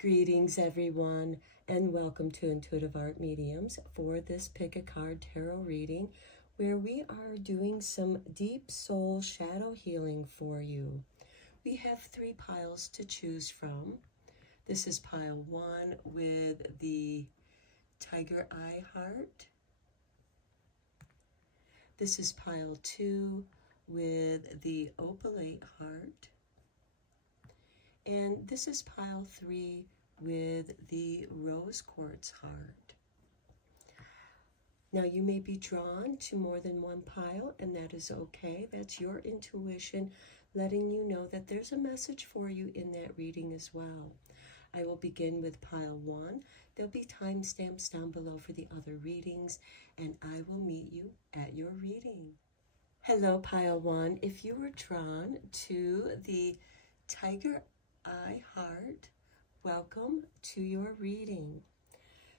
Greetings, everyone, and welcome to Intuitive Art Mediums for this Pick a Card Tarot reading, where we are doing some deep soul shadow healing for you. We have 3 piles to choose from. This is pile 1 with the Tiger Eye Heart. This is pile 2 with the Opalite Heart. And this is pile 3 with the Rose Quartz Heart. Now you may be drawn to more than one pile, and that is okay. That's your intuition letting you know that there's a message for you in that reading as well. I will begin with pile 1. There'll be timestamps down below for the other readings, and I will meet you at your reading. Hello, pile 1. If you were drawn to the Tiger Eye Heart, welcome to your reading.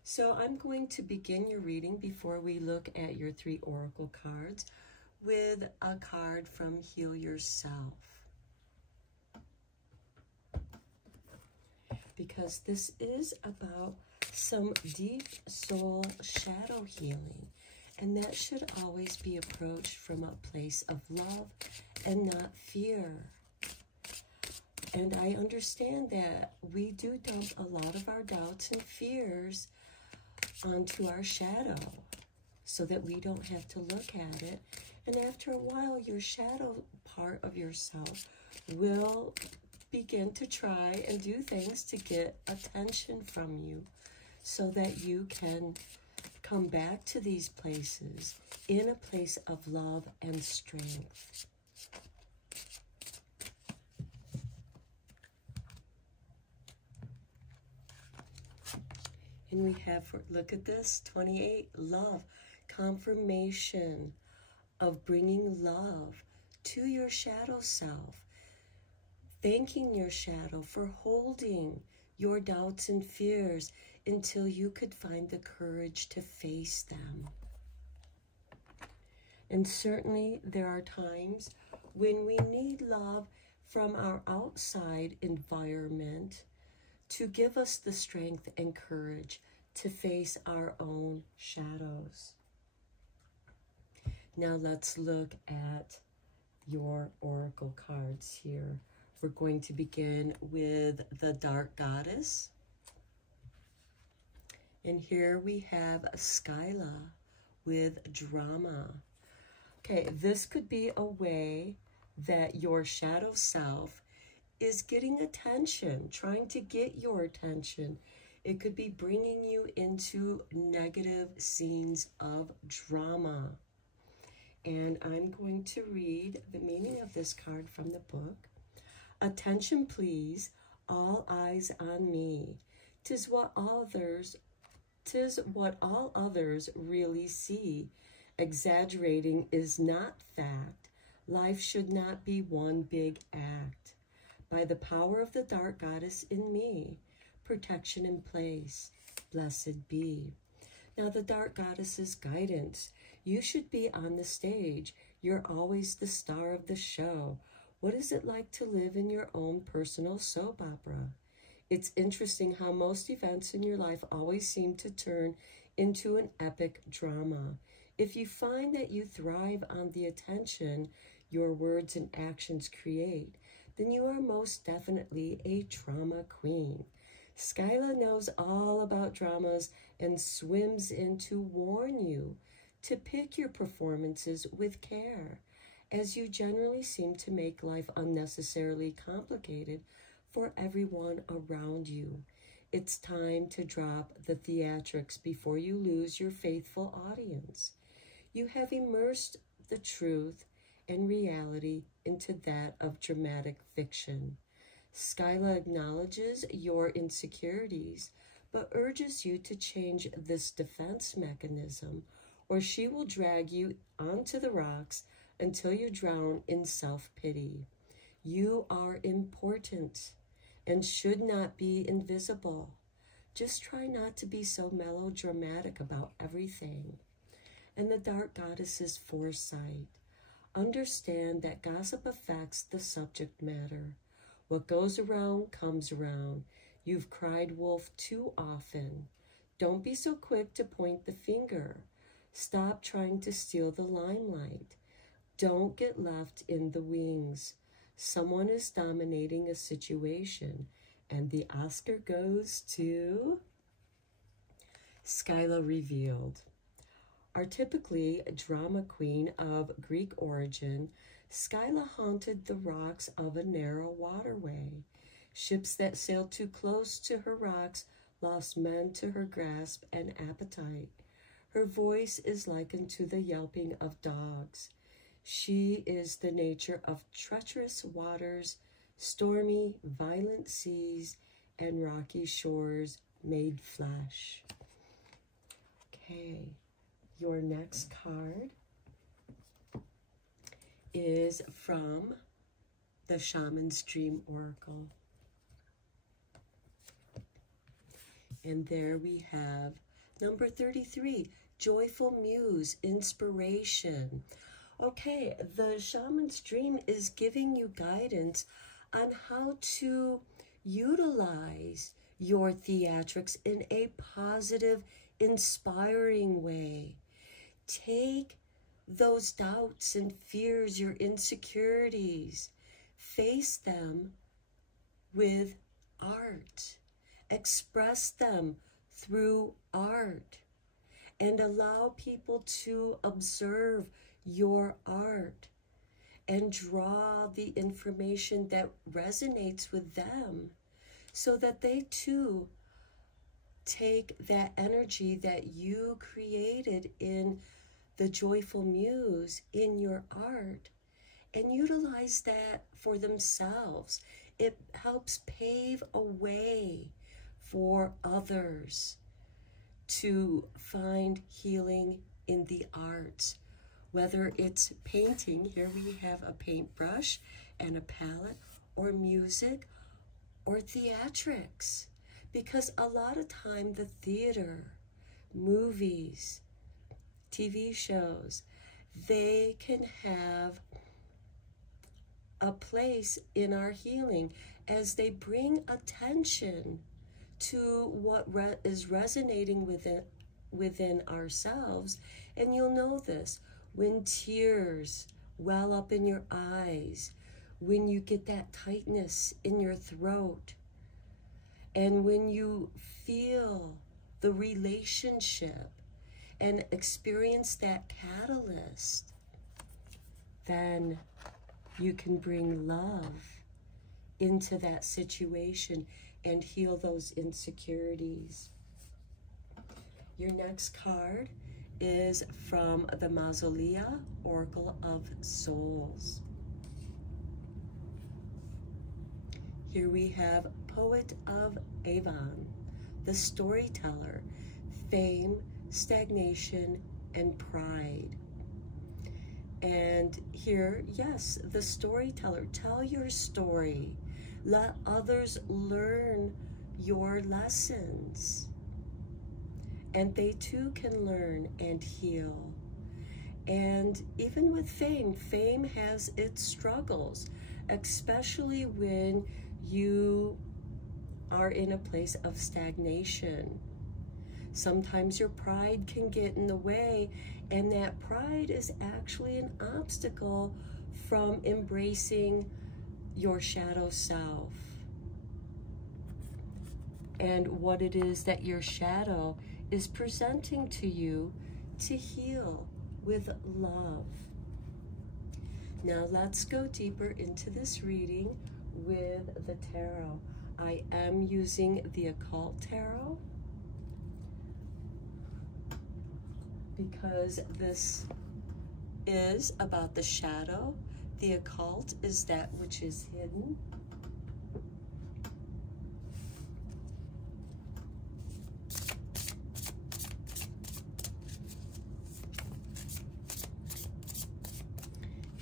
So I'm going to begin your reading before we look at your 3 oracle cards with a card from Heal Yourself, because this is about some deep soul shadow healing, and that should always be approached from a place of love and not fear. And I understand that we do dump a lot of our doubts and fears onto our shadow so that we don't have to look at it. And after a while, your shadow part of yourself will begin to try and do things to get attention from you so that you can come back to these places in a place of love and strength. And we have, look at this, 28, love, confirmation of bringing love to your shadow self, thanking your shadow for holding your doubts and fears until you could find the courage to face them. And certainly there are times when we need love from our outside environment to give us the strength and courage to face our own shadows. Now let's look at your oracle cards here. We're going to begin with the Dark Goddess. And here we have Skyla with drama. Okay, this could be a way that your shadow self is getting attention, trying to get your attention. It could be bringing you into negative scenes of drama. And I'm going to read the meaning of this card from the book. Attention, please, all eyes on me. 'Tis what all others really see. Exaggerating is not fact. Life should not be one big act. By the power of the Dark Goddess in me, protection in place, blessed be. Now the Dark Goddess's guidance. You should be on the stage. You're always the star of the show. What is it like to live in your own personal soap opera? It's interesting how most events in your life always seem to turn into an epic drama. If you find that you thrive on the attention your words and actions create, then you are most definitely a drama queen. Skyla knows all about dramas and swims in to warn you to pick your performances with care, as you generally seem to make life unnecessarily complicated for everyone around you. It's time to drop the theatrics before you lose your faithful audience. You have immersed the truth and reality into that of dramatic fiction. Skyla acknowledges your insecurities, but urges you to change this defense mechanism, or she will drag you onto the rocks until you drown in self-pity. You are important and should not be invisible. Just try not to be so melodramatic about everything. And the Dark Goddess's foresight. Understand that gossip affects the subject matter. What goes around comes around. You've cried wolf too often. Don't be so quick to point the finger. Stop trying to steal the limelight. Don't get left in the wings. Someone is dominating a situation, and the Oscar goes to Skyla Revealed. Archetypically a drama queen of Greek origin, Skyla haunted the rocks of a narrow waterway. Ships that sailed too close to her rocks lost men to her grasp and appetite. Her voice is likened to the yelping of dogs. She is the nature of treacherous waters, stormy, violent seas, and rocky shores made flesh. Okay, your next card is from the Shaman's Dream Oracle. And there we have number 33, Joyful Muse, Inspiration. Okay, the Shaman's Dream is giving you guidance on how to utilize your theatrics in a positive, inspiring way. Take those doubts and fears, your insecurities, face them with art. Express them through art and allow people to observe your art and draw the information that resonates with them so that they too take that energy that you created in the Joyful Muse in your art and utilize that for themselves. It helps pave a way for others to find healing in the arts, whether it's painting, here we have a paintbrush and a palette, or music, or theatrics, because a lot of time the theater, movies, TV shows, they can have a place in our healing as they bring attention to what is resonating within ourselves. And you'll know this when tears well up in your eyes, when you get that tightness in your throat, and when you feel the relationship and experience that catalyst, then you can bring love into that situation and heal those insecurities. Your next card is from the Mausolea Oracle of Souls. Here we have Poet of Avon, the storyteller, fame, stagnation, and pride. And here, yes, the storyteller, tell your story. Let others learn your lessons. And they too can learn and heal. And even with fame, fame has its struggles, especially when you are in a place of stagnation. Sometimes your pride can get in the way, and that pride is actually an obstacle from embracing your shadow self and what it is that your shadow is presenting to you to heal with love. Now let's go deeper into this reading with the tarot. I am using the Occult Tarot because this is about the shadow. The occult is that which is hidden.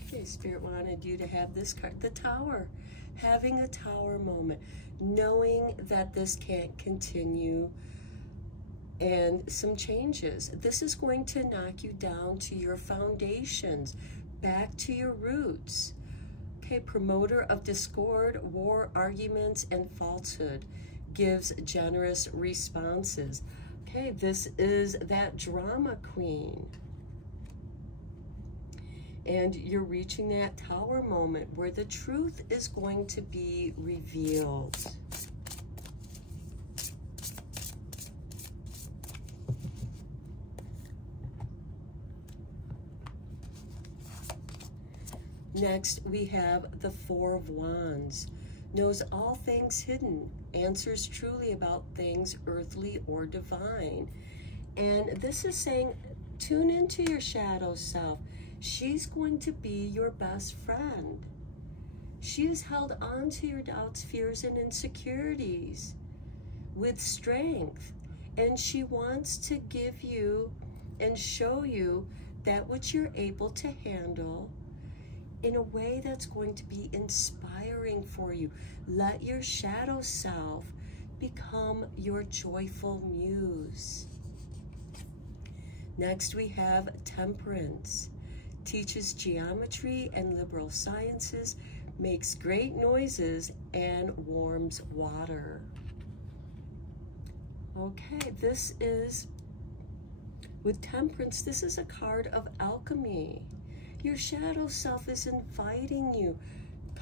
Okay, Spirit wanted you to have this card, the Tower. Having a Tower moment, knowing that this can't continue, and some changes. This is going to knock you down to your foundations, back to your roots. Okay, promoter of discord, war, arguments, and falsehood. gives generous responses. Okay, this is that drama queen. And you're reaching that Tower moment where the truth is going to be revealed. Next, we have the Four of Wands. Knows all things hidden. Answers truly about things earthly or divine. And this is saying, tune into your shadow self. She's going to be your best friend. She has held on to your doubts, fears, and insecurities with strength. And she wants to give you and show you that which you're able to handle in a way that's going to be inspiring for you. Let your shadow self become your joyful muse. Next, we have Temperance. Teaches geometry and liberal sciences, makes great noises, and warms water. Okay, this is, with Temperance, this is a card of alchemy. Your shadow self is inviting you.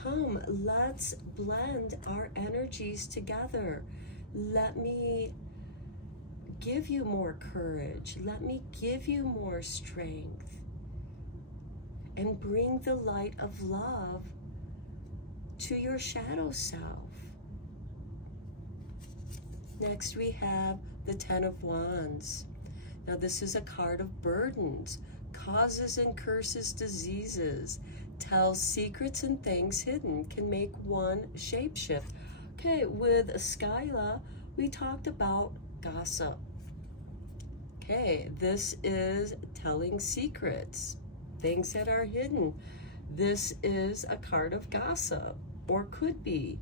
Come, let's blend our energies together. Let me give you more courage. Let me give you more strength. And bring the light of love to your shadow self. Next, we have the Ten of Wands. Now, this is a card of burdens, causes and curses diseases, tells secrets and things hidden, can make one shapeshift. Okay, with Skyla, we talked about gossip. Okay, this is telling secrets, things that are hidden. This is a card of gossip, or could be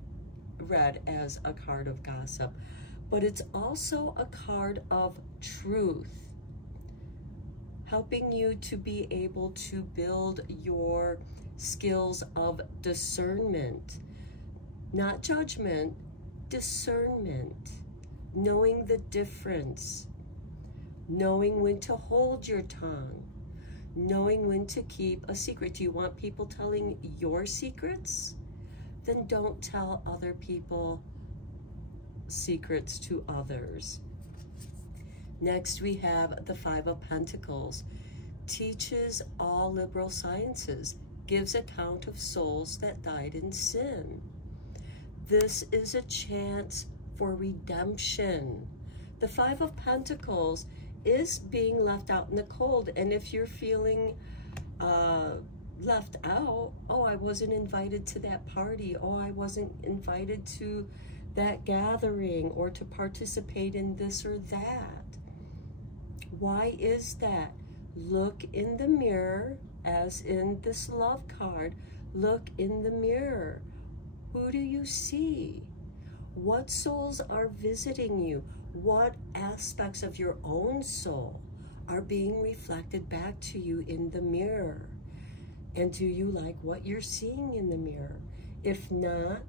read as a card of gossip, but it's also a card of truth, helping you to be able to build your skills of discernment, not judgment, discernment, knowing the difference, knowing when to hold your tongue, knowing when to keep a secret. Do you want people telling your secrets? Then don't tell other people secrets to others. Next, we have the Five of Pentacles. Teaches all liberal sciences, gives account of souls that died in sin. This is a chance for redemption. The Five of Pentacles is being left out in the cold, and if you're feeling left out, oh, I wasn't invited to that party, oh, I wasn't invited to that gathering, or to participate in this or that. Why is that? Look in the mirror, as in this love card. Look in the mirror. Who do you see? What souls are visiting you? What aspects of your own soul are being reflected back to you in the mirror? And do you like what you're seeing in the mirror? If not,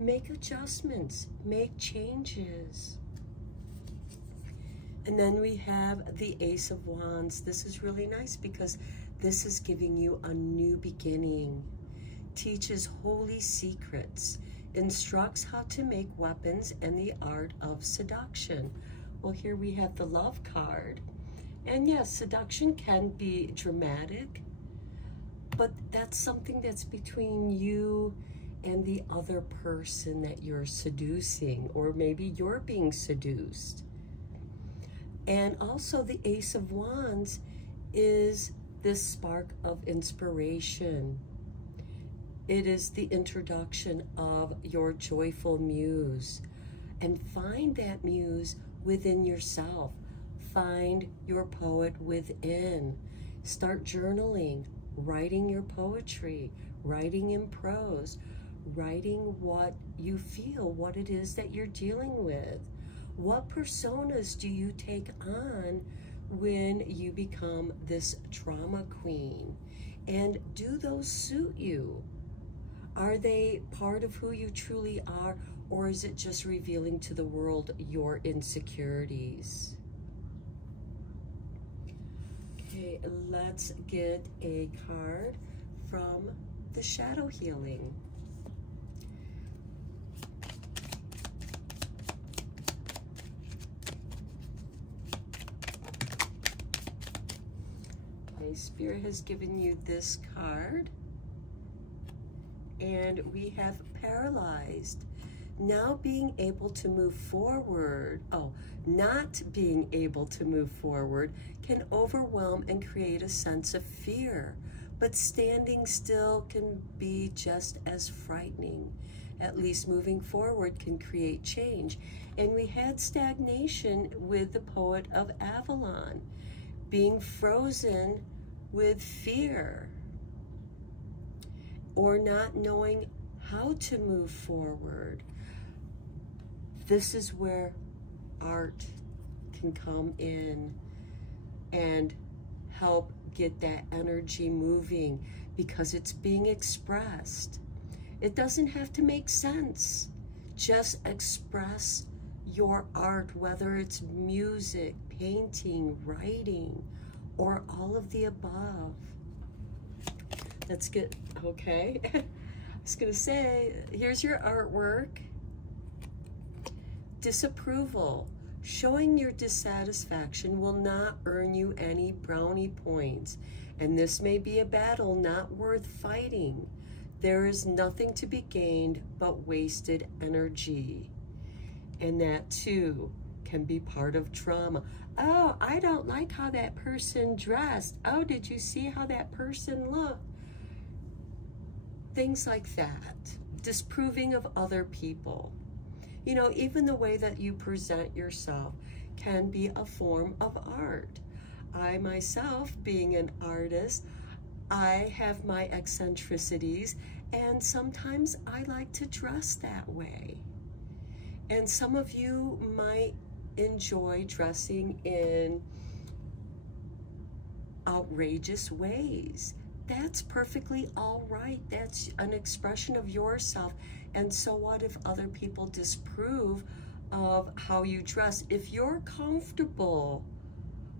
make adjustments, make changes. And then we have the Ace of Wands. This is really nice because this is giving you a new beginning. Teaches holy secrets, instructs how to make weapons and the art of seduction. Well, here we have the Love card. And yes, seduction can be dramatic, but that's something that's between you and the other person that you're seducing, or maybe you're being seduced. And also the Ace of Wands is this spark of inspiration. It is the introduction of your joyful muse. And find that muse within yourself. Find your poet within. Start journaling, writing your poetry, writing in prose, writing what you feel, what it is that you're dealing with. What personas do you take on when you become this drama queen? And do those suit you? Are they part of who you truly are, Or is it just revealing to the world your insecurities? Okay, let's get a card from the shadow healing. Okay, Spirit has given you this card. And we have paralyzed. Now being able to move forward, not being able to move forward can overwhelm and create a sense of fear. But standing still can be just as frightening. At least moving forward can create change. And we had stagnation with the poet of Avalon, being frozen with fear, or not knowing how to move forward. This is where art can come in and help get that energy moving, because it's being expressed. It doesn't have to make sense. Just express your art, whether it's music, painting, writing, or all of the above. That's good. Okay. I was going to say, here's your artwork. Disapproval. Showing your dissatisfaction will not earn you any brownie points, and this may be a battle not worth fighting. There is nothing to be gained but wasted energy. And that too can be part of trauma. Oh, I don't like how that person dressed. Oh, did you see how that person looked? Things like that. Disproving of other people. You know, even the way that you present yourself can be a form of art. I myself, being an artist, I have my eccentricities, and sometimes I like to dress that way. And some of you might enjoy dressing in outrageous ways. That's perfectly all right. That's an expression of yourself. And so what if other people disapprove of how you dress? If you're comfortable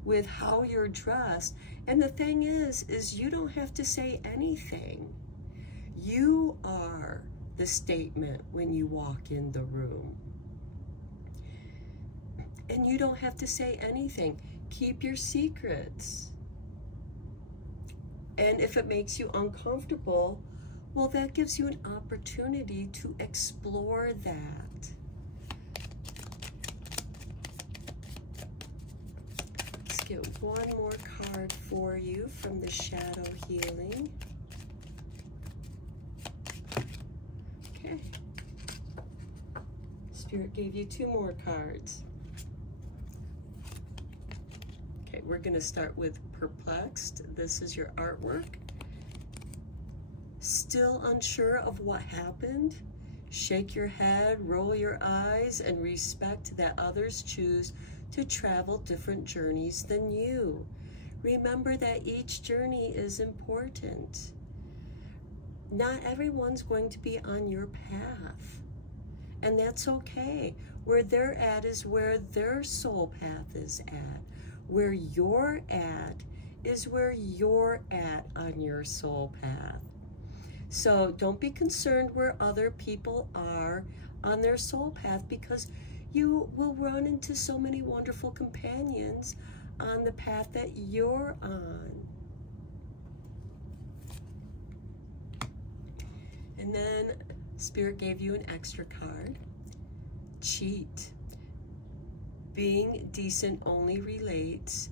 with how you're dressed, and the thing is you don't have to say anything. You are the statement when you walk in the room. And you don't have to say anything. Keep your secrets. And if it makes you uncomfortable, well, that gives you an opportunity to explore that. Let's get one more card for you from the shadow healing. Okay. Spirit gave you 2 more cards. Okay, we're going to start with Perplexed. This is your artwork. Still unsure of what happened? Shake your head, roll your eyes, and respect that others choose to travel different journeys than you. Remember that each journey is important. Not everyone's going to be on your path, and that's okay. Where they're at is where their soul path is at. Where you're at is where you're at on your soul path. So don't be concerned where other people are on their soul path, because you will run into so many wonderful companions on the path that you're on. And then Spirit gave you an extra card. Cheat. Being decent only relates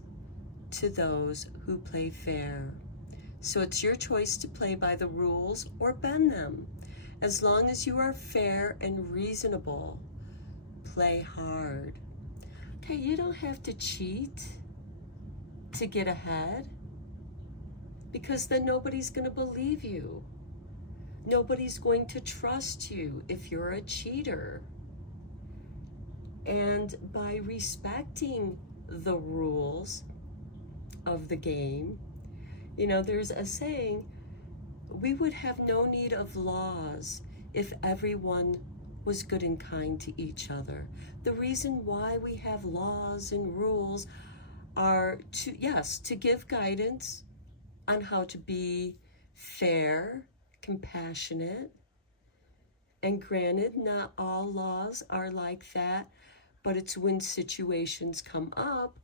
to those who play fair. So it's your choice to play by the rules or bend them. As long as you are fair and reasonable, play hard. Okay, you don't have to cheat to get ahead, because then nobody's going to believe you. Nobody's going to trust you if you're a cheater. And by respecting the rules of the game, you know, there's a saying, we would have no need of laws if everyone was good and kind to each other. The reason why we have laws and rules are to, yes, to give guidance on how to be fair, compassionate. And granted, not all laws are like that, but it's when situations come up.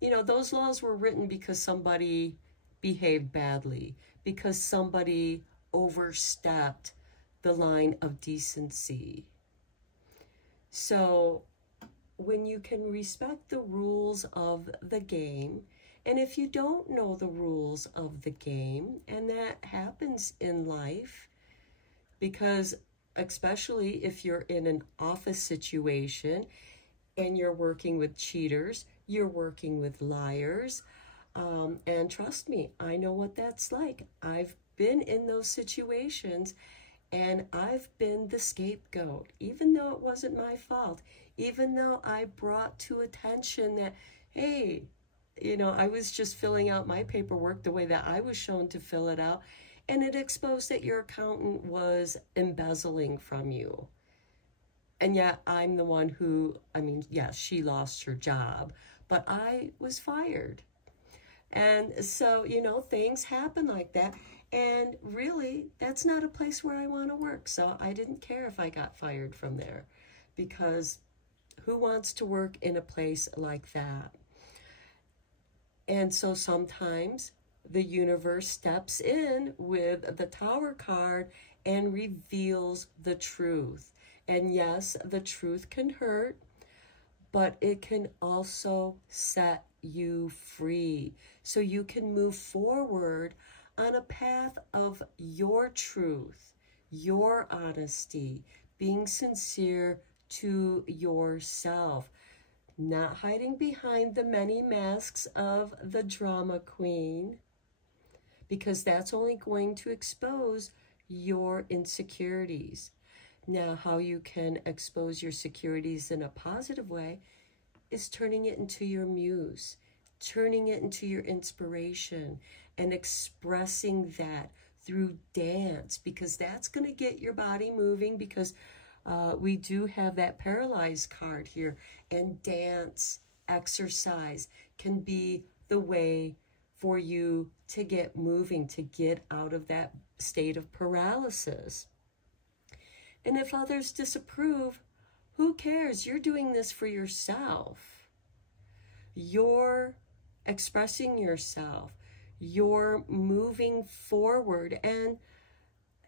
You know, those laws were written because somebody behaved badly, because somebody overstepped the line of decency. So when you can respect the rules of the game, and if you don't know the rules of the game, and that happens in life, because especially if you're in an office situation and you're working with cheaters, you're working with liars, and trust me, I know what that's like. I've been in those situations, and I've been the scapegoat, even though it wasn't my fault, even though I brought to attention that, hey, you know, I was just filling out my paperwork the way that I was shown to fill it out, and it exposed that your accountant was embezzling from you. And yet I'm the one who, I mean, yes, she lost her job, but I was fired. And so, you know, things happen like that. And really, that's not a place where I want to work. So I didn't care if I got fired from there, because who wants to work in a place like that? And so sometimes the universe steps in with the Tower card and reveals the truth. And yes, the truth can hurt, but it can also set you free. So you can move forward on a path of your truth, your honesty, being sincere to yourself, not hiding behind the many masks of the drama queen, because that's only going to expose your insecurities. Now, how you can expose your securities in a positive way is turning it into your muse, turning it into your inspiration, and expressing that through dance, because that's going to get your body moving, because we do have that paralyzed card here, and dance, exercise can be the way for you to get moving, to get out of that state of paralysis. And if others disapprove, who cares? You're doing this for yourself. You're expressing yourself. You're moving forward. And,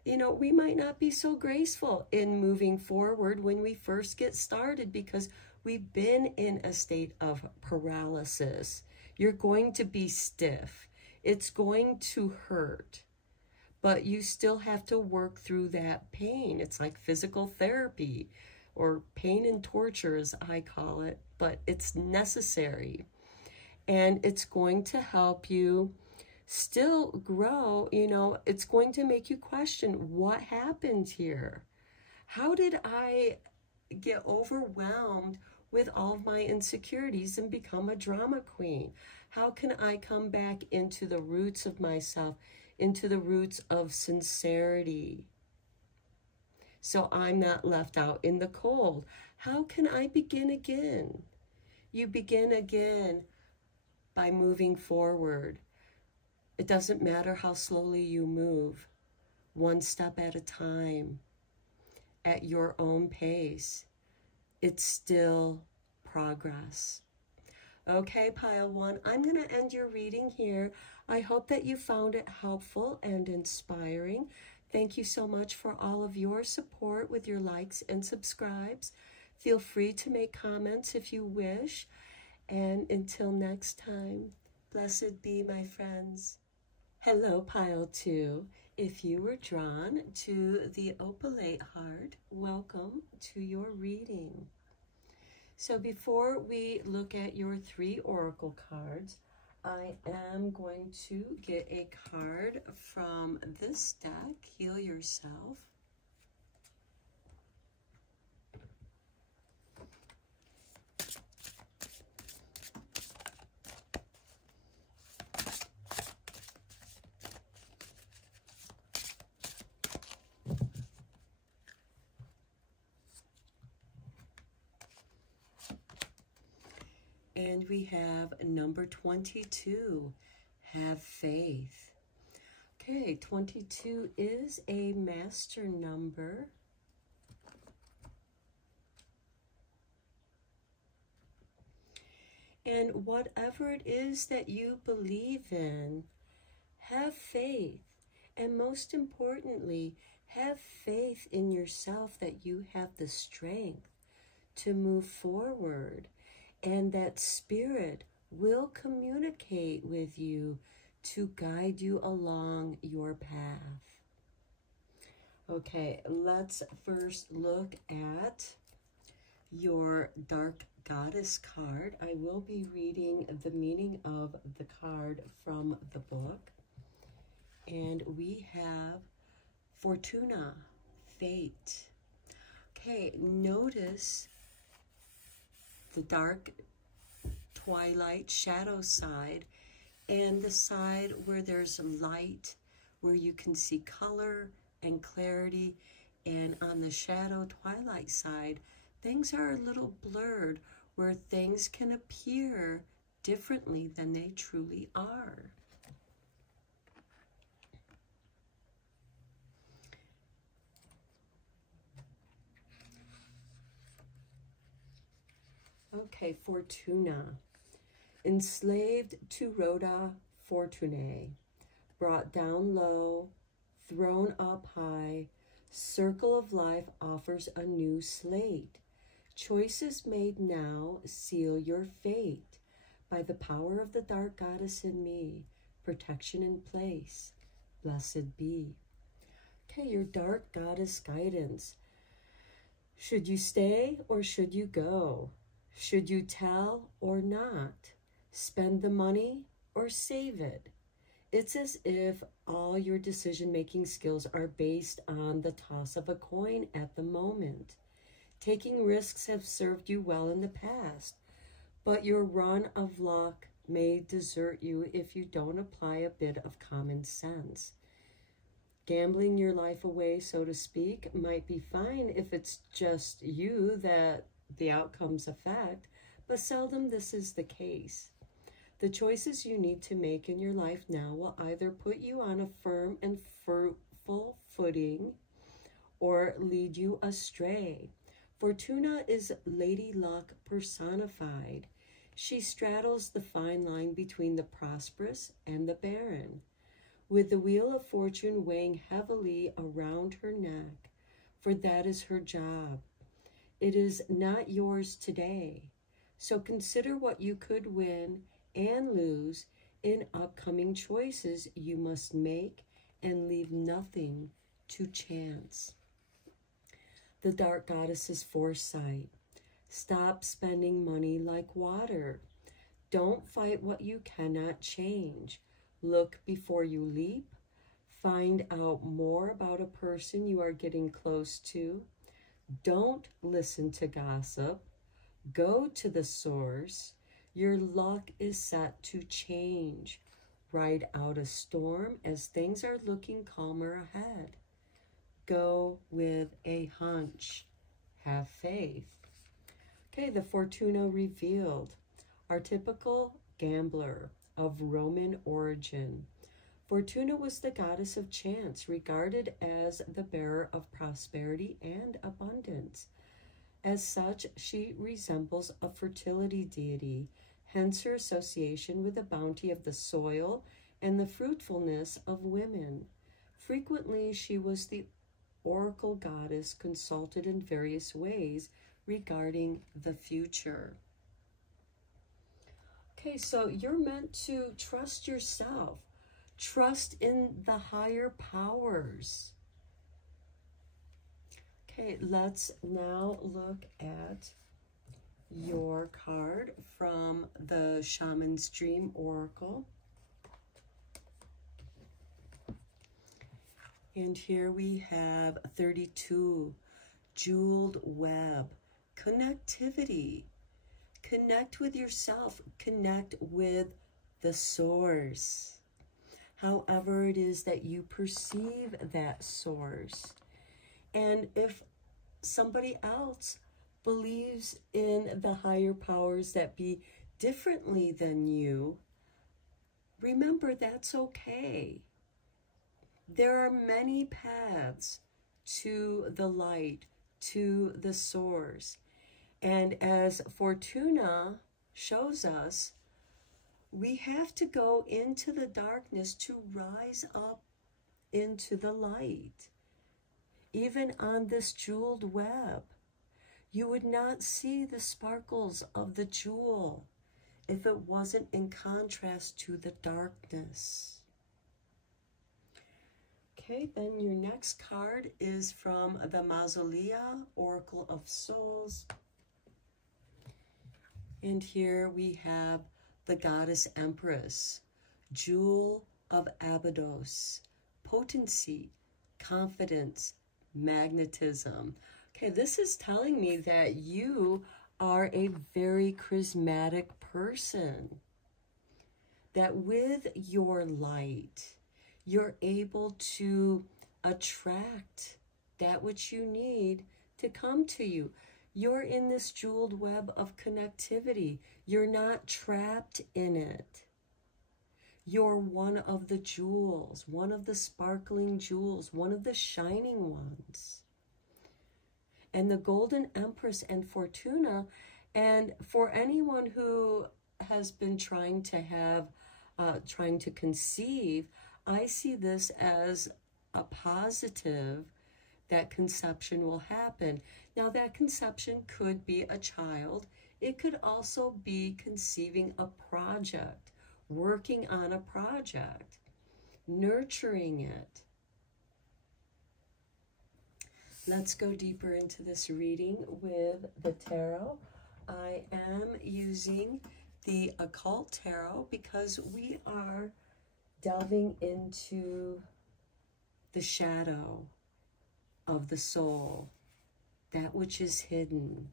you know, we might not be so graceful in moving forward when we first get started, because we've been in a state of paralysis. You're going to be stiff. It's going to hurt. But you still have to work through that pain. It's like physical therapy, or pain and torture, as I call it, but it's necessary. And it's going to help you still grow. You know, it's going to make you question, what happened here? How did I get overwhelmed with all of my insecurities and become a drama queen? How can I come back into the roots of myself, into the roots of sincerity, so I'm not left out in the cold? How can I begin again? You begin again by moving forward. It doesn't matter how slowly you move, one step at a time, at your own pace. It's still progress. Okay, Pile 1, I'm going to end your reading here. I hope that you found it helpful and inspiring. Thank you so much for all of your support with your likes and subscribes. Feel free to make comments if you wish. And until next time, blessed be, my friends. Hello, Pile 2. If you were drawn to the opalite heart, welcome to your reading. So before we look at your 3 oracle cards, I am going to get a card from this deck, Heal Yourself. And we have number 22, have faith. Okay, 22 is a master number. And whatever it is that you believe in, have faith. And most importantly, have faith in yourself that you have the strength to move forward, and that Spirit will communicate with you to guide you along your path. Okay, let's first look at your Dark Goddess card. I will be reading the meaning of the card from the book. And we have Fortuna, fate. Okay, notice the dark twilight shadow side and the side where there's light, where you can see color and clarity. And on the shadow twilight side, things are a little blurred, where things can appear differently than they truly are. Okay, Fortuna. Enslaved to Rhoda Fortunae, brought down low, thrown up high, circle of life offers a new slate. Choices made now seal your fate. By the power of the dark goddess in me, protection in place, blessed be. Okay, your dark goddess guidance. Should you stay or should you go? Should you tell or not? Spend the money or save it? It's as if all your decision-making skills are based on the toss of a coin at the moment. Taking risks have served you well in the past, but your run of luck may desert you if you don't apply a bit of common sense. Gambling your life away, so to speak, might be fine if it's just you that the outcomes affect, but seldom this is the case. The choices you need to make in your life now will either put you on a firm and fruitful footing or lead you astray. Fortuna is Lady Luck personified. She straddles the fine line between the prosperous and the barren, with the wheel of fortune weighing heavily around her neck, for that is her job. It is not yours today, so consider what you could win and lose in upcoming choices you must make, and leave nothing to chance. The dark goddess's foresight. Stop spending money like water. Don't fight what you cannot change. Look before you leap. Find out more about a person you are getting close to. Don't listen to gossip. Go to the source. Your luck is set to change. Ride out a storm as things are looking calmer ahead. Go with a hunch. Have faith. Okay, the Fortuna revealed. Our typical gambler of Roman origin. Fortuna was the goddess of chance, regarded as the bearer of prosperity and abundance. As such, she resembles a fertility deity, hence her association with the bounty of the soil and the fruitfulness of women. Frequently, she was the oracle goddess consulted in various ways regarding the future. Okay, so you're meant to trust yourself. Trust in the higher powers. Okay, let's now look at your card from the Shaman's Dream Oracle. And here we have 32, jeweled web, connectivity. Connect with yourself, connect with the source. However it is that you perceive that source. And if somebody else believes in the higher powers that be, differently than you, remember that's okay. There are many paths to the light, to the source. And as Fortuna shows us, we have to go into the darkness to rise up into the light. Even on this jeweled web, you would not see the sparkles of the jewel if it wasn't in contrast to the darkness. Okay, then your next card is from the Mausolea, Oracle of Souls. And here we have the Goddess Empress, Jewel of Abydos, potency, confidence, magnetism. Okay, this is telling me that you are a very charismatic person, that with your light, you're able to attract that which you need to come to you. You're in this jeweled web of connectivity. You're not trapped in it. You're one of the jewels, one of the sparkling jewels, one of the shining ones. And the Golden Empress and Fortuna, and for anyone who has been trying to conceive, I see this as a positive, that conception will happen. Now, that conception could be a child. It could also be conceiving a project, working on a project, nurturing it. Let's go deeper into this reading with the tarot. I am using the Occult Tarot because we are delving into the shadow of the soul, that which is hidden.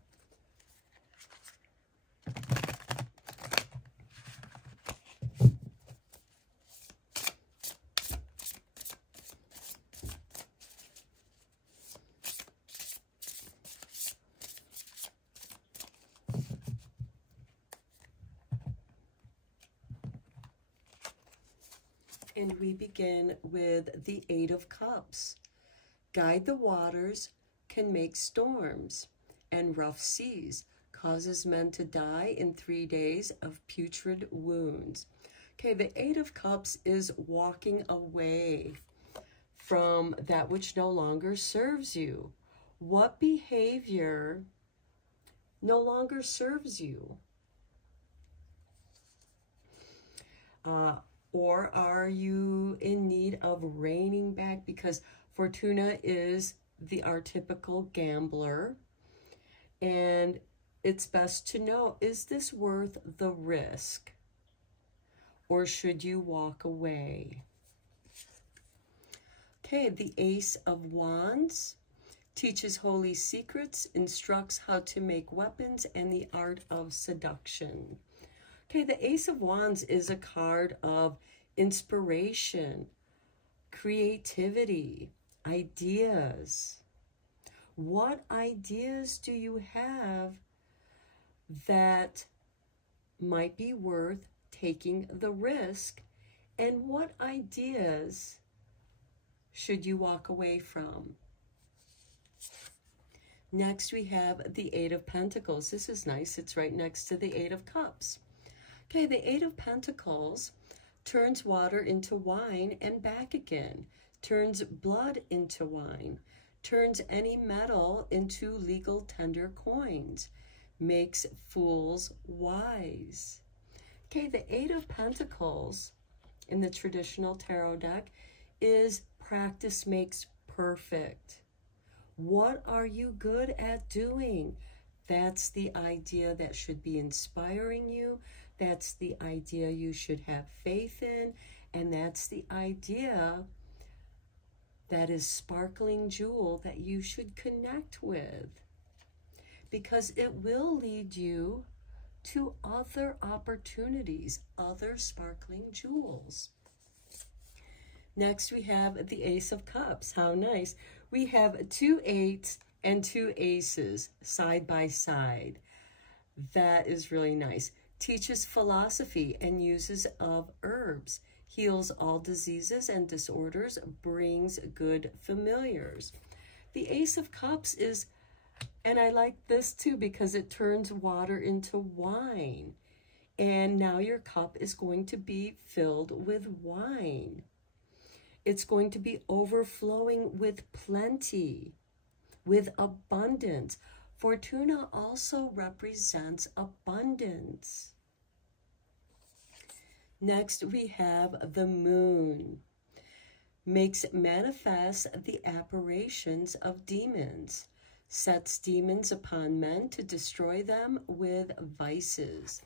And we begin with the Eight of Cups. Guide the waters, can make storms, and rough seas, causes men to die in 3 days of putrid wounds. Okay, the Eight of Cups is walking away from that which no longer serves you. What behavior no longer serves you? Or are you in need of reining back? Because Fortuna is the archetypical gambler. And it's best to know, is this worth the risk? Or should you walk away? Okay, the Ace of Wands teaches holy secrets, instructs how to make weapons, and the art of seduction. Okay, the Ace of Wands is a card of inspiration, creativity, ideas. What ideas do you have that might be worth taking the risk? And what ideas should you walk away from? Next, we have the Eight of Pentacles. This is nice. It's right next to the Eight of Cups. Okay, the Eight of Pentacles turns water into wine and back again, turns blood into wine, turns any metal into legal tender coins, makes fools wise. Okay, the Eight of Pentacles in the traditional tarot deck is practice makes perfect. What are you good at doing? That's the idea that should be inspiring you. That's the idea you should have faith in. And that's the idea that is sparkling jewel that you should connect with. Because it will lead you to other opportunities, other sparkling jewels. Next, we have the Ace of Cups. How nice. We have 2 eights and 2 aces side by side. That is really nice. teaches philosophy and uses of herbs, heals all diseases and disorders, brings good familiars. The Ace of Cups is, and I like this too because it turns water into wine. And now your cup is going to be filled with wine. It's going to be overflowing with plenty, with abundance. Fortuna also represents abundance. Next, we have the moon. Makes manifest the apparitions of demons. Sets demons upon men to destroy them with vices.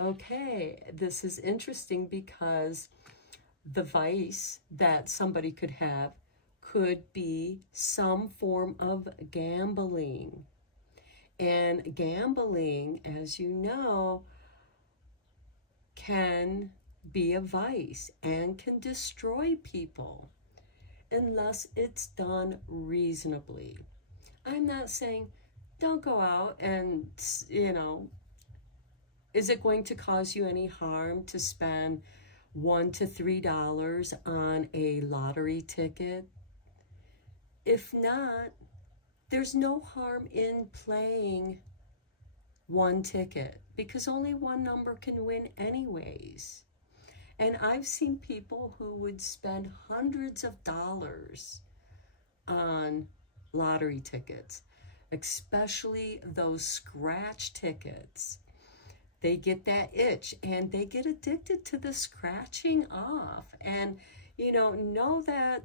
Okay, this is interesting because the vice that somebody could have could be some form of gambling. And gambling, as you know, can be a vice and can destroy people unless it's done reasonably. I'm not saying don't go out and, is it going to cause you any harm to spend $1 to $3 on a lottery ticket? If not, there's no harm in playing one ticket because only one number can win anyways. And I've seen people who would spend hundreds of dollars on lottery tickets, especially those scratch tickets. They get that itch and they get addicted to the scratching off. And, know that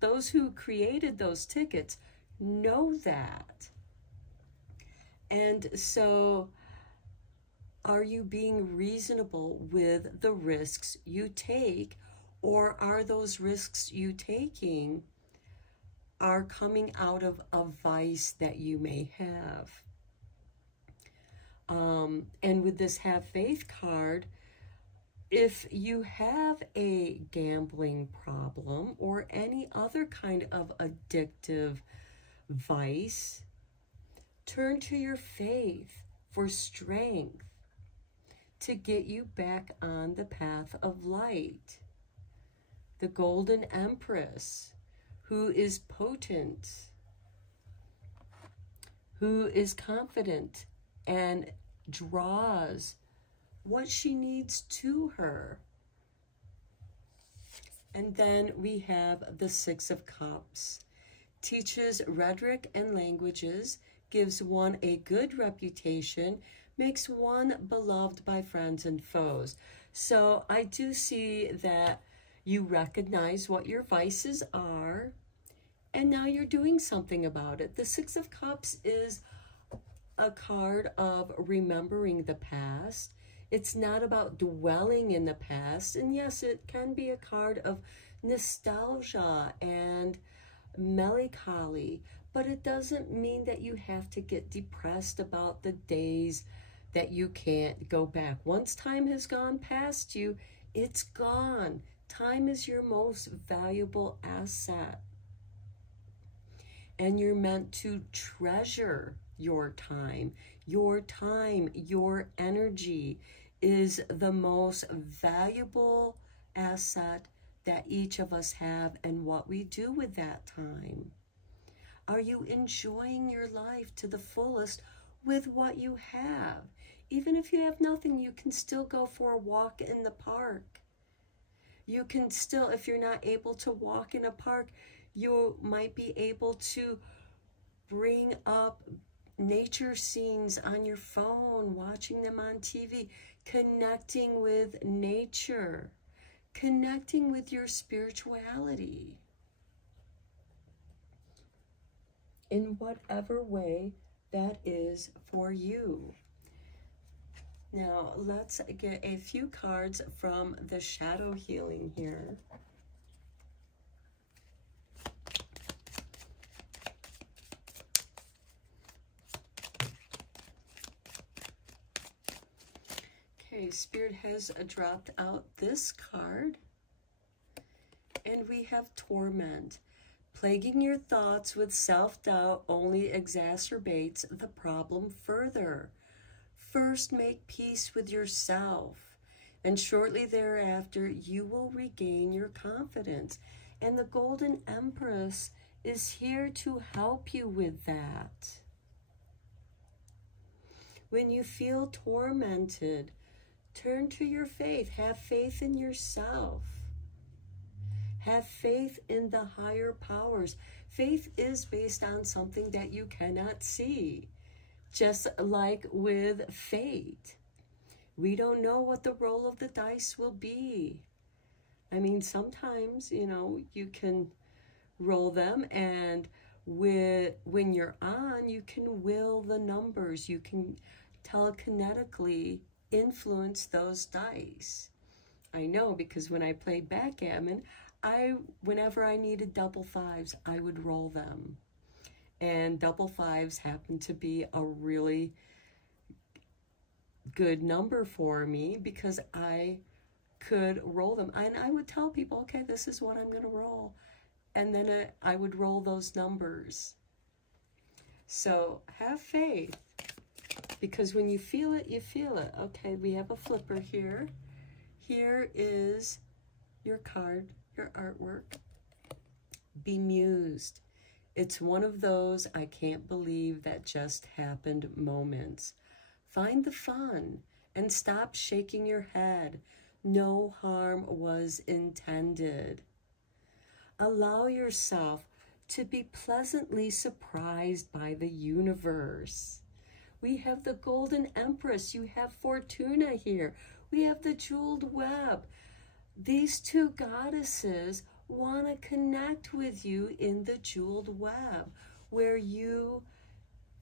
those who created those tickets know that. And so, are you being reasonable with the risks you take, or are those risks you taking are coming out of a vice that you may have? And with this Have Faith card, if you have a gambling problem or any other kind of addictive vice, turn to your faith for strength to get you back on the path of light. The Golden Empress, who is potent, who is confident and draws what she needs to her. And then we have the Six of Cups. Teaches rhetoric and languages, gives one a good reputation, makes one beloved by friends and foes. So I do see that you recognize what your vices are, and now you're doing something about it. The Six of Cups is a card of remembering the past. It's not about dwelling in the past. And yes, it can be a card of nostalgia and melancholy, but it doesn't mean that you have to get depressed about the days that you can't go back. Once time has gone past you, it's gone. Time is your most valuable asset. And you're meant to treasure your time. Your time, your energy is the most valuable asset that each of us have, and what we do with that time. Are you enjoying your life to the fullest with what you have? Even if you have nothing, you can still go for a walk in the park. You can still, if you're not able to walk in a park, you might be able to bring up nature scenes on your phone, watching them on TV, connecting with nature, connecting with your spirituality in whatever way that is for you. Now, let's get a few cards from the shadow healing here. Okay, Spirit has dropped out this card. And we have torment. Plaguing your thoughts with self-doubt only exacerbates the problem further. First, make peace with yourself, and shortly thereafter, you will regain your confidence. And the Golden Empress is here to help you with that. When you feel tormented, turn to your faith. Have faith in yourself. Have faith in the higher powers. Faith is based on something that you cannot see. Just like with fate. We don't know what the roll of the dice will be. I mean, sometimes, you know, you can roll them, and when you're on, you can will the numbers. You can telekinetically influence those dice. I know, because when I played backgammon, whenever I needed double fives, I would roll them. And double fives happened to be a really good number for me because I could roll them. And I would tell people, okay, this is what I'm going to roll. And then I would roll those numbers. So have faith, because when you feel it, you feel it. Okay, we have a flipper here. Here is your card, your artwork. Bemused. It's one of those I can't believe that just happened moments. Find the fun and stop shaking your head. No harm was intended. Allow yourself to be pleasantly surprised by the universe. We have the Golden Empress. You have Fortuna here. We have the Jeweled Web. These two goddesses want to connect with you in the Jeweled Web, where you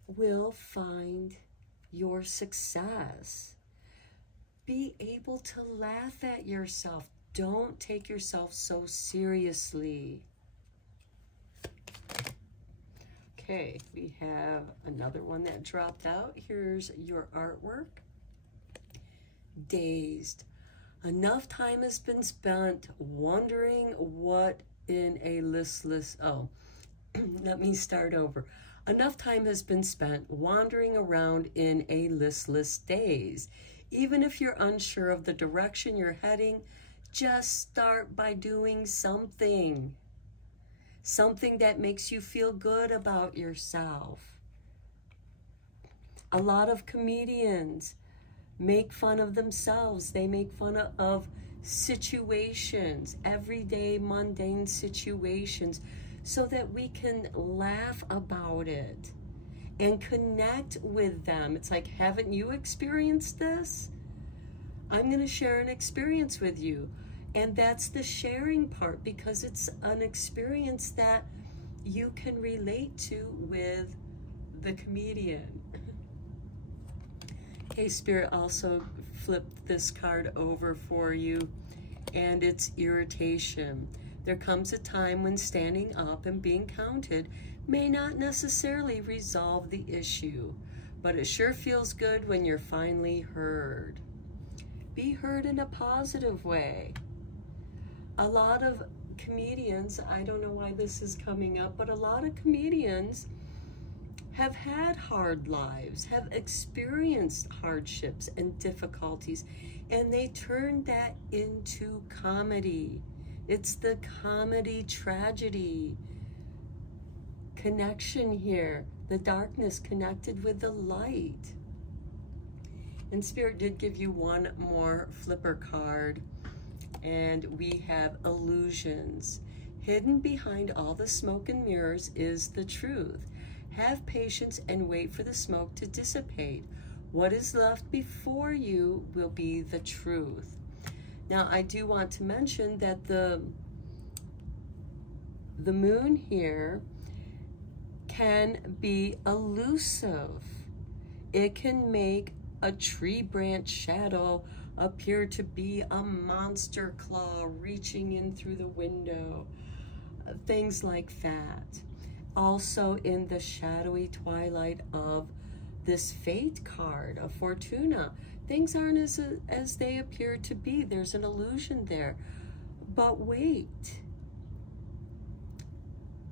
will find your success. Be able to laugh at yourself. Don't take yourself so seriously. Okay, we have another one that dropped out. Here's your artwork. Dazed. Enough time has been spent wondering what in a listless... Oh, let me start over. Enough time has been spent wandering around in a listless daze. Even if you're unsure of the direction you're heading, just start by doing something. Something that makes you feel good about yourself. A lot of comedians make fun of themselves. They make fun of situations, everyday mundane situations, so that we can laugh about it and connect with them. It's like, haven't you experienced this? I'm going to share an experience with you. And that's the sharing part, because it's an experience that you can relate to with the comedian. Okay, Spirit also flipped this card over for you, and it's irritation. There comes a time when standing up and being counted may not necessarily resolve the issue, but it sure feels good when you're finally heard. Be heard in a positive way. A lot of comedians, I don't know why this is coming up, but a lot of comedians have had hard lives, have experienced hardships and difficulties, and they turn that into comedy. It's the comedy tragedy connection here, the darkness connected with the light. And Spirit did give you one more flipper card, and we have illusions. Hidden behind all the smoke and mirrors is the truth. Have patience and wait for the smoke to dissipate. What is left before you will be the truth. Now, I do want to mention that the moon here can be elusive. It can make a tree branch shadow appear to be a monster claw reaching in through the window. Things like that. Also, in the shadowy twilight of this fate card of Fortuna, things aren't as they appear to be. There's an illusion there. But wait,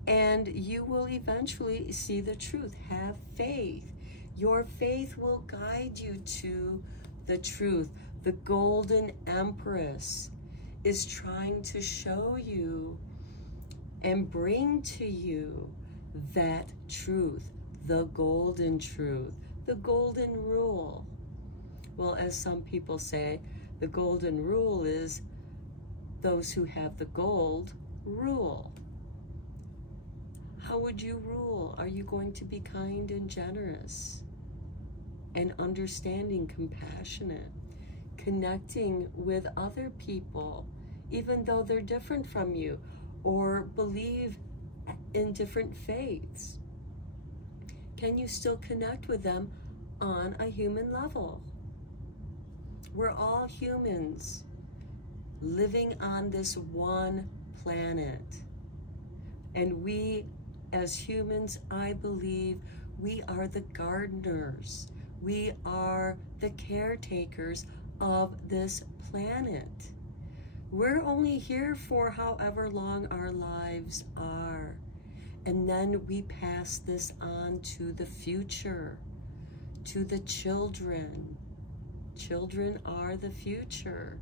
and you will eventually see the truth. Have faith. Your faith will guide you to the truth. The Golden Empress is trying to show you and bring to you that truth, the golden truth, the golden rule. Well, as some people say, the golden rule is those who have the gold rule. How would you rule? Are you going to be kind and generous and understanding, compassionate, connecting with other people, even though they're different from you or believe in different faiths? Can you still connect with them on a human level? We're all humans living on this one planet. And we, as humans, I believe we are the gardeners. We are the caretakers of this planet. We're only here for however long our lives are. And then we pass this on to the future, to the children. Children are the future.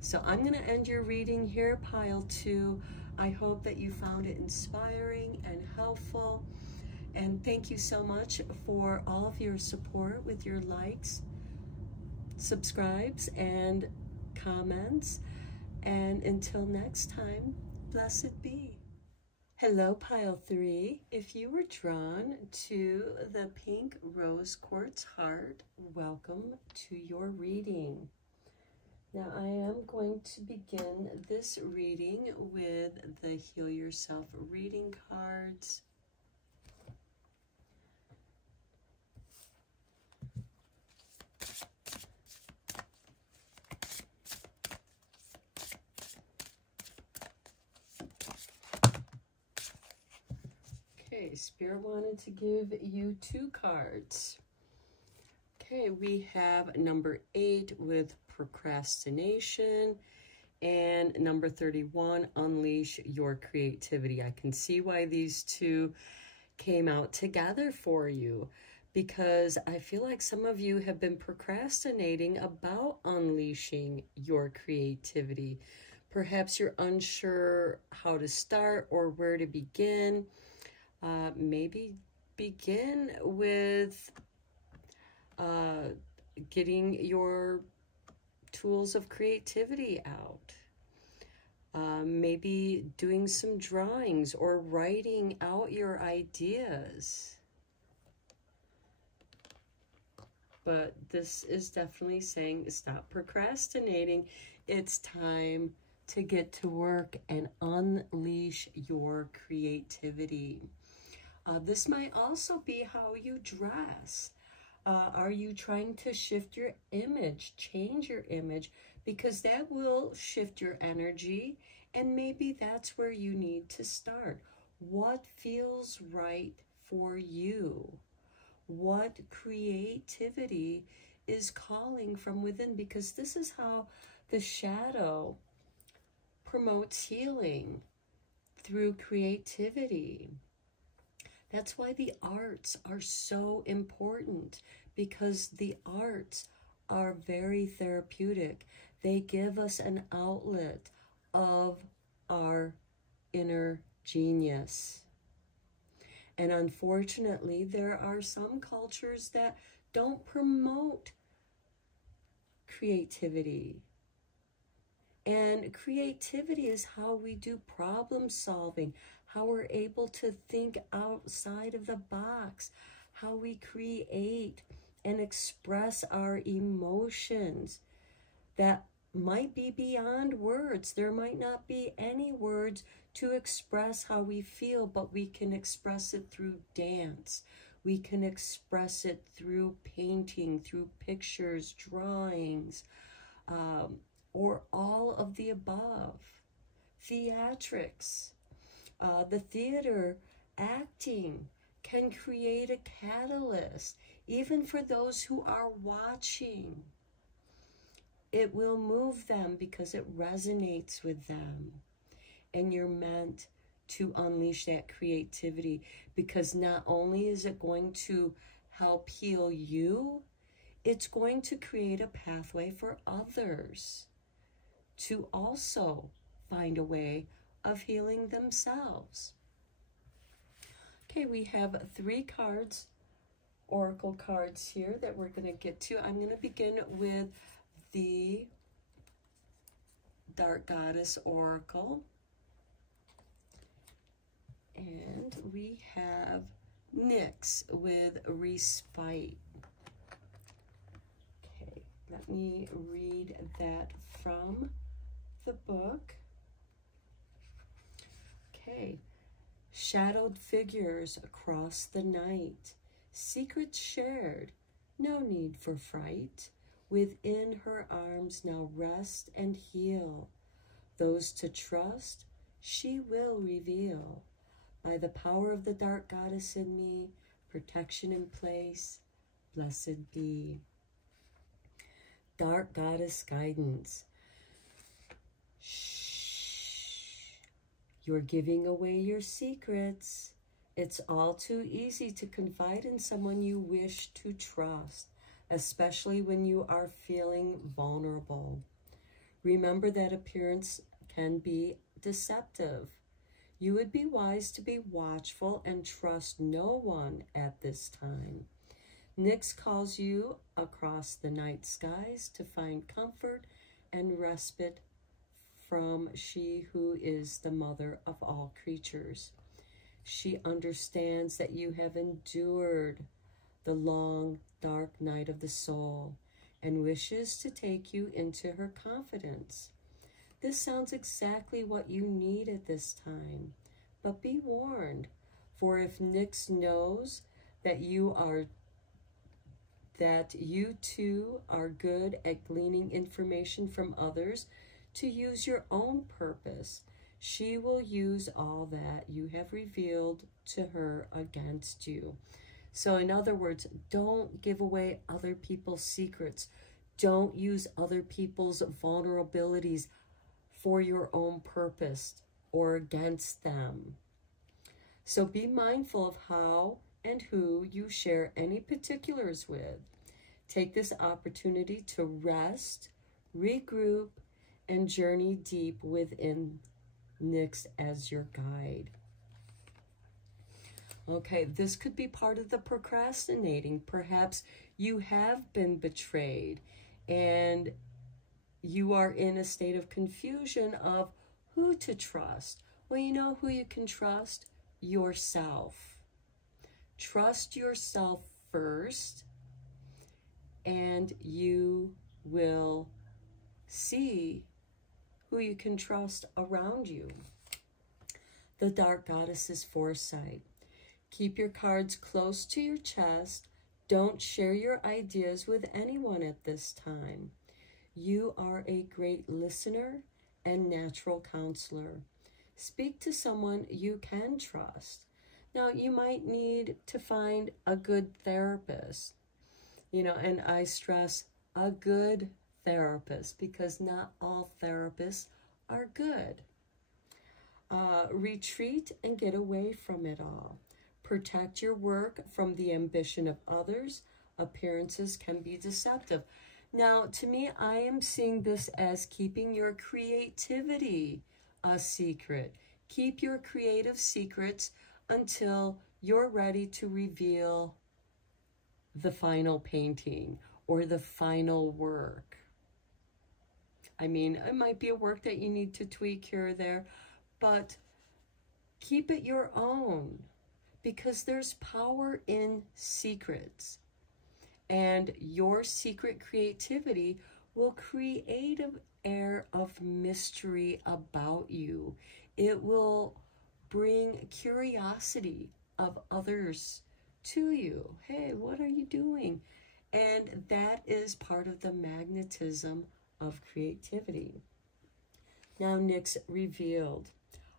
So I'm going to end your reading here, pile 2. I hope that you found it inspiring and helpful. And thank you so much for all of your support with your likes, subscribes, and comments. And until next time, blessed be. Hello, pile 3. If you were drawn to the pink rose quartz heart, welcome to your reading. Now, I am going to begin this reading with the Heal Yourself reading cards. Okay, Spirit wanted to give you 2 cards. Okay, we have number 8 with procrastination and number 31, unleash your creativity. I can see why these 2 came out together for you, because I feel like some of you have been procrastinating about unleashing your creativity. Perhaps you're unsure how to start or where to begin. Maybe begin with getting your tools of creativity out. Maybe doing some drawings or writing out your ideas. But this is definitely saying stop procrastinating. It's time to get to work and unleash your creativity. This might also be how you dress. Are you trying to shift your image, change your image? Because that will shift your energy, and maybe that's where you need to start. What feels right for you? What creativity is calling from within? Because this is how the shadow promotes healing, through creativity. That's why the arts are so important, because the arts are very therapeutic. They give us an outlet of our inner genius. And unfortunately, there are some cultures that don't promote creativity. And creativity is how we do problem solving, how we're able to think outside of the box, how we create and express our emotions that might be beyond words. There might not be any words to express how we feel, but we can express it through dance. We can express it through painting, through pictures, drawings, or all of the above. Theatrics, the theater, acting can create a catalyst, even for those who are watching. It will move them because it resonates with them. And you're meant to unleash that creativity, because not only is it going to help heal you, it's going to create a pathway for others to also find a way of healing themselves. Okay, we have 3 cards, oracle cards here that we're going to get to. I'm going to begin with the Dark Goddess Oracle. And we have Nyx with Respite. Okay, let me read that from the book. Okay. Shadowed figures across the night, secrets shared, no need for fright. Within her arms now rest and heal. Those to trust, she will reveal. By the power of the Dark Goddess in me, protection in place, blessed be. Dark Goddess guidance. You're giving away your secrets. It's all too easy to confide in someone you wish to trust, especially when you are feeling vulnerable. Remember that appearance can be deceptive. You would be wise to be watchful and trust no one at this time. Nyx calls you across the night skies to find comfort and respite from she who is the mother of all creatures. She understands that you have endured the long, dark night of the soul and wishes to take you into her confidence. This sounds exactly what you need at this time, but be warned, for if Nyx knows that you too are good at gleaning information from others to use your own purpose, she will use all that you have revealed to her against you. So in other words, don't give away other people's secrets. Don't use other people's vulnerabilities for your own purpose or against them. So be mindful of how and who you share any particulars with. Take this opportunity to rest, regroup, and journey deep within Nyx as your guide. Okay, this could be part of the procrastinating. Perhaps you have been betrayed and you are in a state of confusion of who to trust. Well, you know who you can trust? Yourself. Trust yourself first, and you will see who you can trust around you. The Dark Goddess's foresight. Keep your cards close to your chest. Don't share your ideas with anyone at this time. You are a great listener and natural counselor. Speak to someone you can trust. Now, you might need to find a good therapist, and I stress a good therapist because not all therapists are good. Retreat and get away from it all. Protect your work from the ambition of others. Appearances can be deceptive. Now, to me, I am seeing this as keeping your creativity a secret. Keep your creative secrets until you're ready to reveal the final painting or the final work. I mean, it might be a work that you need to tweak here or there, but keep it your own because there's power in secrets. And your secret creativity will create an air of mystery about you. It will bring curiosity of others to you. Hey, what are you doing? And that is part of the magnetism of creativity. Now, Nyx revealed,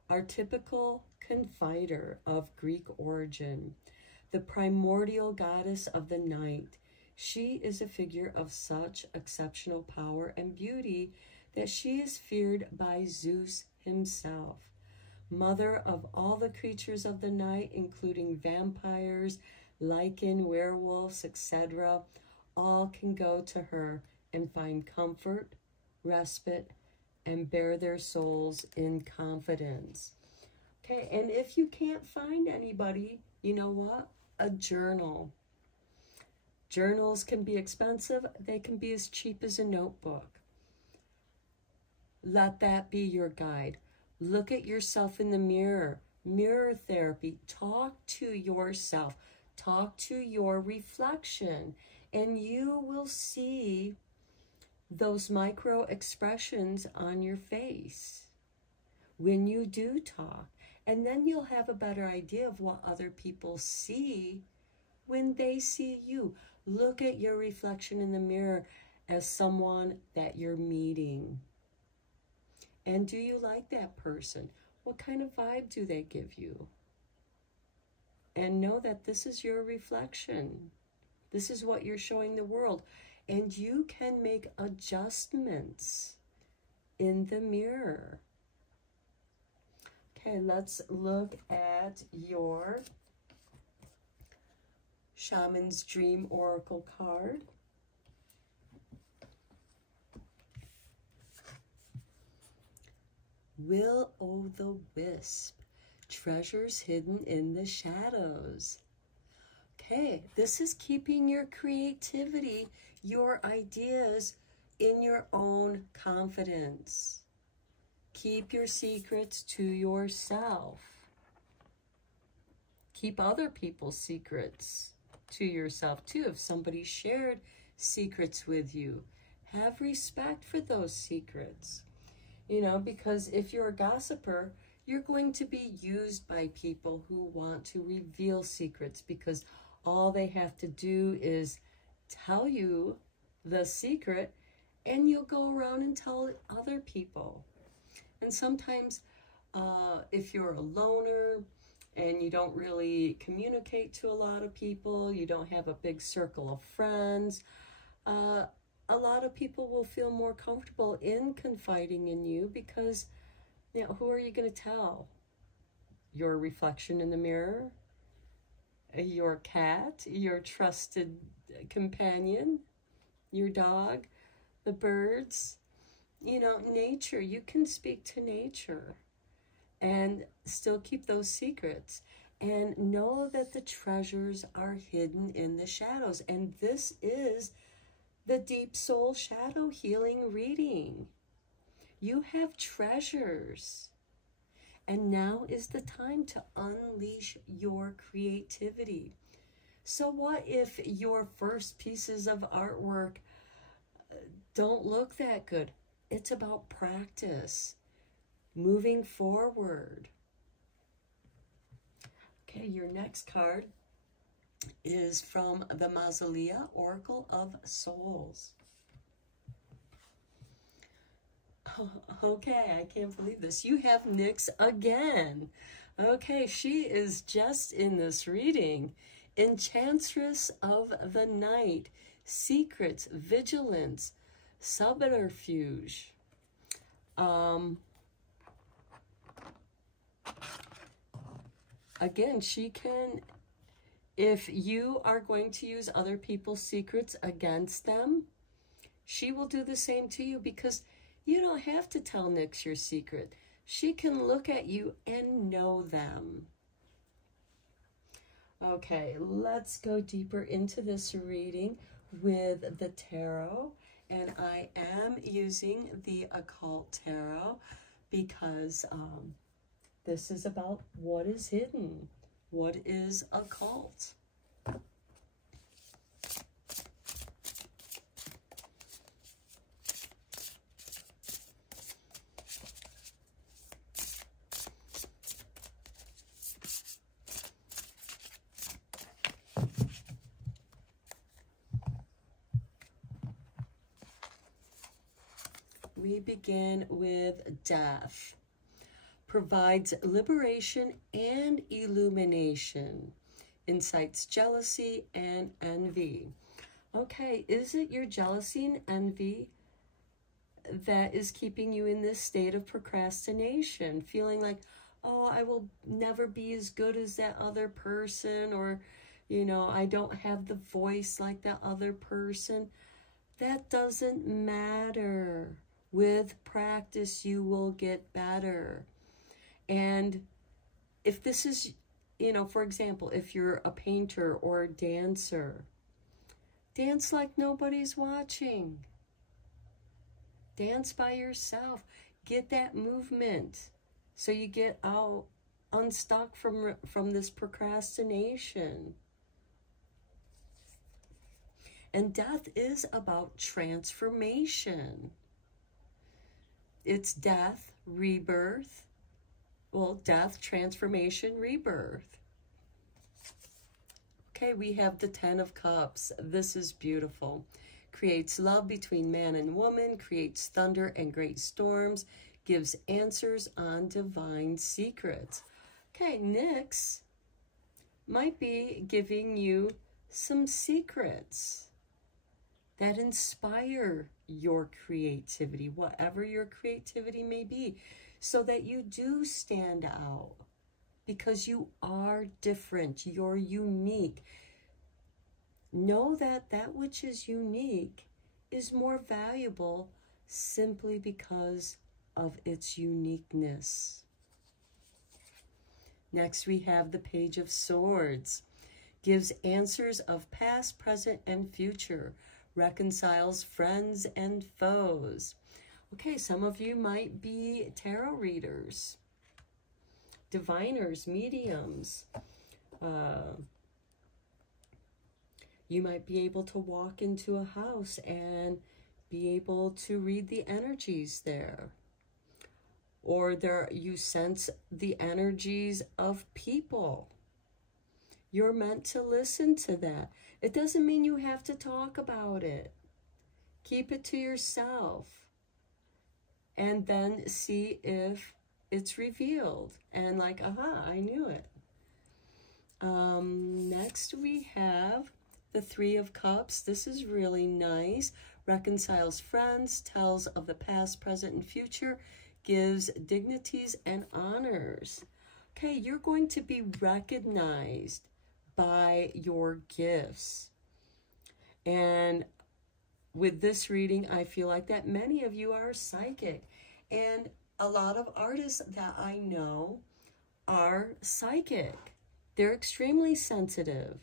our typical confider of Greek origin, the primordial goddess of the night. She is a figure of such exceptional power and beauty that she is feared by Zeus himself. Mother of all the creatures of the night, including vampires, lichen, werewolves, etc., all can go to her and find comfort, respite, and bear their souls in confidence. Okay, and if you can't find anybody, you know what? A journal. Journals can be expensive. They can be as cheap as a notebook. Let that be your guide. Look at yourself in the mirror. Mirror therapy. Talk to yourself. Talk to your reflection. And you will see those micro expressions on your face when you do talk. And then you'll have a better idea of what other people see when they see you. Look at your reflection in the mirror as someone that you're meeting. And do you like that person? What kind of vibe do they give you? And know that this is your reflection. This is what you're showing the world. And you can make adjustments in the mirror. Okay, let's look at your Shaman's Dream Oracle card. Will-o'-the-wisp, treasures hidden in the shadows. Okay, this is keeping your creativity, your ideas in your own confidence. Keep your secrets to yourself. Keep other people's secrets to yourself too. If somebody shared secrets with you, have respect for those secrets. You know, because if you're a gossiper, you're going to be used by people who want to reveal secrets, because all they have to do is tell you the secret and you'll go around and tell other people. And sometimes if you're a loner and you don't really communicate to a lot of people, you don't have a big circle of friends, a lot of people will feel more comfortable in confiding in you because, you know, who are you going to tell? Your reflection in the mirror? Your cat? Your trusted companion? Your dog? The birds? You know, nature. You can speak to nature and still keep those secrets. And know that the treasures are hidden in the shadows. And this is the Deep Soul Shadow Healing reading. You have treasures. And now is the time to unleash your creativity. So what if your first pieces of artwork don't look that good? It's about practice, moving forward. Okay, your next card is from the Mausolea Oracle of Souls. Oh, okay, I can't believe this. You have Nyx again. Okay, she is just in this reading. Enchantress of the Night, Secrets, Vigilance, Subterfuge. Again, she can... If you are going to use other people's secrets against them, she will do the same to you, because you don't have to tell Nyx your secret. She can look at you and know them. Okay, let's go deeper into this reading with the tarot. And I am using the Occult Tarot because this is about what is hidden. What is occult? We begin with Death. Provides liberation and illumination. Incites jealousy and envy. Okay, is it your jealousy and envy that is keeping you in this state of procrastination? Feeling like, oh, I will never be as good as that other person, or, I don't have the voice like that other person. That doesn't matter. With practice, you will get better. And if this is, for example, if you're a painter or a dancer, dance like nobody's watching. Dance by yourself. Get that movement so you get out unstuck from this procrastination. And death is about transformation. It's death, rebirth. Well, death, transformation, rebirth. Okay, we have the 10 of Cups. This is beautiful. Creates love between man and woman, creates thunder and great storms, gives answers on divine secrets. Okay, Nyx might be giving you some secrets that inspire your creativity, whatever your creativity may be, so that you do stand out, because you are different, you're unique. Know that that which is unique is more valuable simply because of its uniqueness. Next, we have the Page of Swords. Gives answers of past, present, and future. Reconciles friends and foes. Okay, some of you might be tarot readers, diviners, mediums. You might be able to walk into a house and be able to read the energies there. Or you sense the energies of people. You're meant to listen to that. It doesn't mean you have to talk about it. Keep it to yourself. And then see if it's revealed. And like, aha, I knew it. Next we have the 3 of Cups. This is really nice. Reconciles friends, tells of the past, present, and future, gives dignities and honors. Okay, you're going to be recognized by your gifts. And with this reading, I feel like that many of you are psychic. And a lot of artists that I know are psychic. They're extremely sensitive.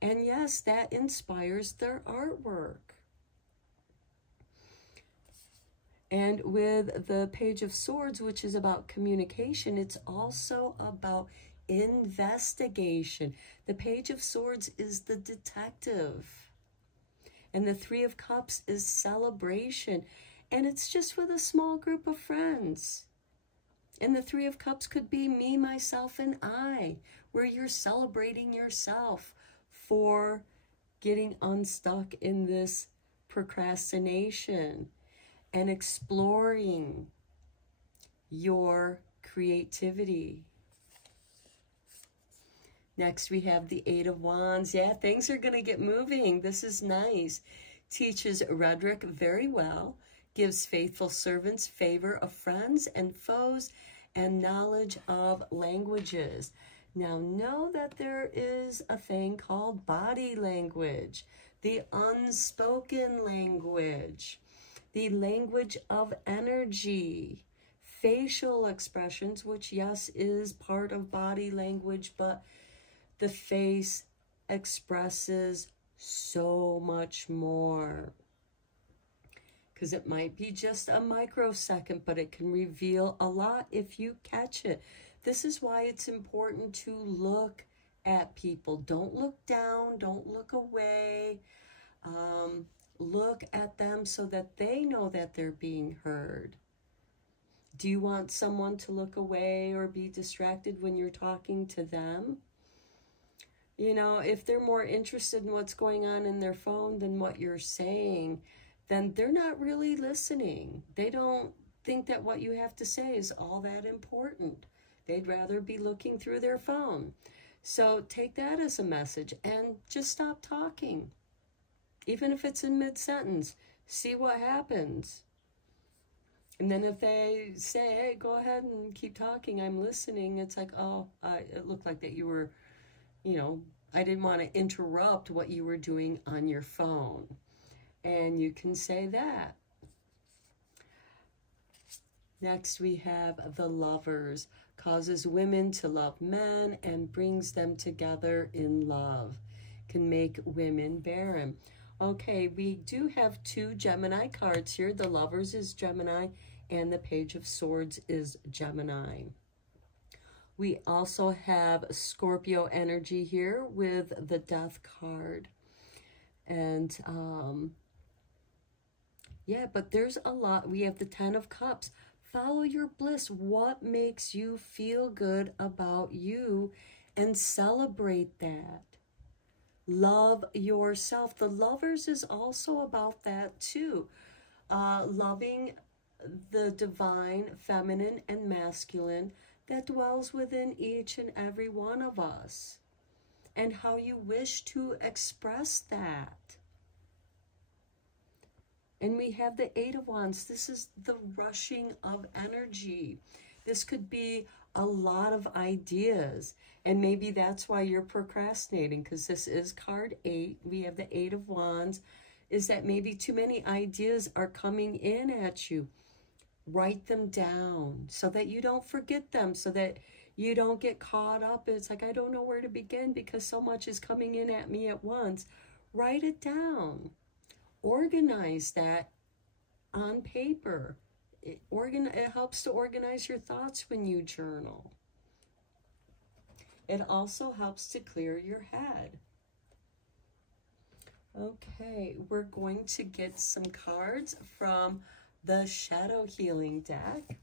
And yes, that inspires their artwork. And with the Page of Swords, which is about communication, it's also about investigation. The Page of Swords is the detective. And the 3 of Cups is celebration. And it's just with a small group of friends. And the 3 of Cups could be me, myself, and I, where you're celebrating yourself for getting unstuck in this procrastination and exploring your creativity. Next, we have the 8 of Wands. Yeah, things are going to get moving. This is nice. Teaches rhetoric very well. Gives faithful servants favor of friends and foes and knowledge of languages. Now, know that there is a thing called body language, the unspoken language, the language of energy, facial expressions, which, yes, is part of body language, but the face expresses so much more. Because it might be just a microsecond, but it can reveal a lot if you catch it. This is why it's important to look at people. Don't look down. Don't look away. Look at them so that they know that they're being heard. Do you want someone to look away or be distracted when you're talking to them? You know, if they're more interested in what's going on in their phone than what you're saying, then they're not really listening. They don't think that what you have to say is all that important. They'd rather be looking through their phone. So take that as a message and just stop talking. Even if it's in mid-sentence, see what happens. And then if they say, hey, go ahead and keep talking, I'm listening, it's like, oh, it looked like that you were, you know, I didn't want to interrupt what you were doing on your phone. And you can say that. Next we have the Lovers. Causes women to love men and brings them together in love. Can make women barren. Okay, we do have 2 Gemini cards here. The Lovers is Gemini and the Page of Swords is Gemini. We also have Scorpio energy here with the Death card. And yeah, but there's a lot. We have the 10 of Cups. Follow your bliss. What makes you feel good about you, and celebrate that. Love yourself. The Lovers is also about that too. Loving the divine, feminine, and masculine that dwells within each and every one of us, and how you wish to express that. And we have the 8 of Wands. This is the rushing of energy. This could be a lot of ideas. And maybe that's why you're procrastinating, because this is card 8. We have the 8 of Wands. Is that maybe too many ideas are coming in at you. Write them down so that you don't forget them, so that you don't get caught up. It's like, I don't know where to begin because so much is coming in at me at once. Write it down. Organize that on paper. It helps to organize your thoughts when you journal. It also helps to clear your head. Okay, we're going to get some cards from the Shadow Healing deck.